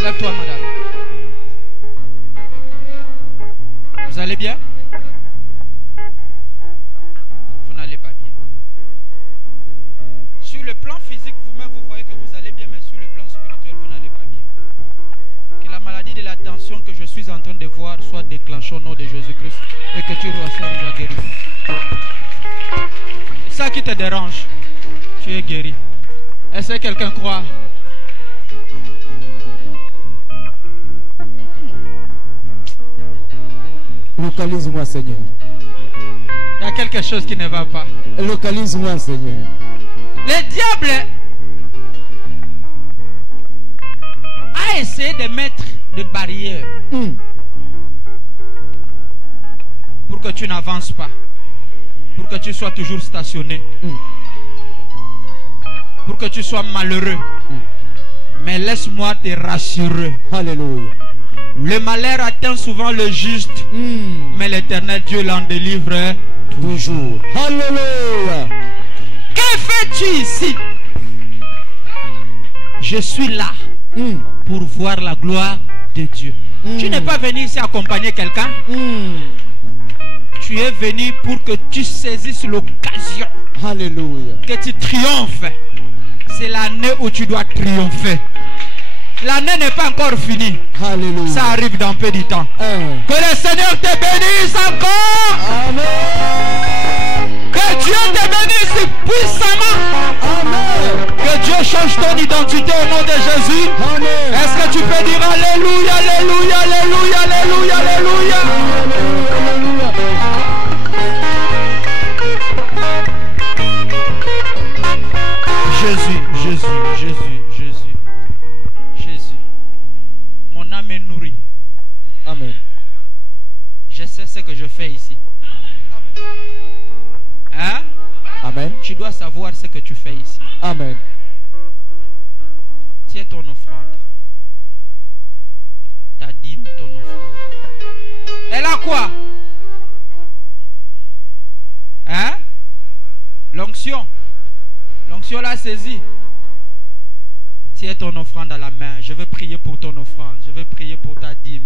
Lève-toi, madame. Vous allez bien? Vous n'allez pas bien. Sur le plan physique, vous-même, vous voyez que vous allez bien, mais sur le plan spirituel, vous n'allez pas bien. Que la maladie de la tension que je suis en train de voir soit déclenchée au nom de Jésus-Christ et que tu reçois la guérison. C'est ça qui te dérange. Tu es guéri. Est-ce que quelqu'un croit? Localise-moi, Seigneur. Il y a quelque chose qui ne va pas. Localise-moi, Seigneur. Le diable a essayé de mettre des barrières pour que tu n'avances pas, pour que tu sois toujours stationné, pour que tu sois malheureux. Mais laisse-moi te rassurer. Alléluia. Le malheur atteint souvent le juste, mais l'Éternel Dieu l'en délivre toujours. Alléluia. Que fais-tu ici? Je suis là pour voir la gloire de Dieu. Tu n'es pas venu ici accompagner quelqu'un. Tu es venu pour que tu saisisses l'occasion. Alléluia. Que tu triomphes. C'est l'année où tu dois triompher. L'année n'est pas encore finie. Alléluia. Ça arrive dans peu de temps. Que le Seigneur te bénisse encore. Amen. Que Dieu te bénisse puissamment. Amen. Que Dieu change ton identité au nom de Jésus. Amen. Est-ce que tu peux dire Alléluia, Alléluia, Alléluia, Alléluia, Alléluia. Jésus, Jésus, Jésus, Jésus, Jésus. Mon âme est nourrie. Amen. Je sais ce que je fais ici. Hein? Amen. Tu dois savoir ce que tu fais ici. Amen. Tiens ton offrande. Ta dîme, ton offrande. Elle a quoi? Hein? L'onction. L'onction l'a saisie. Tiens ton offrande à la main. Je vais prier pour ton offrande. Je vais prier pour ta dîme.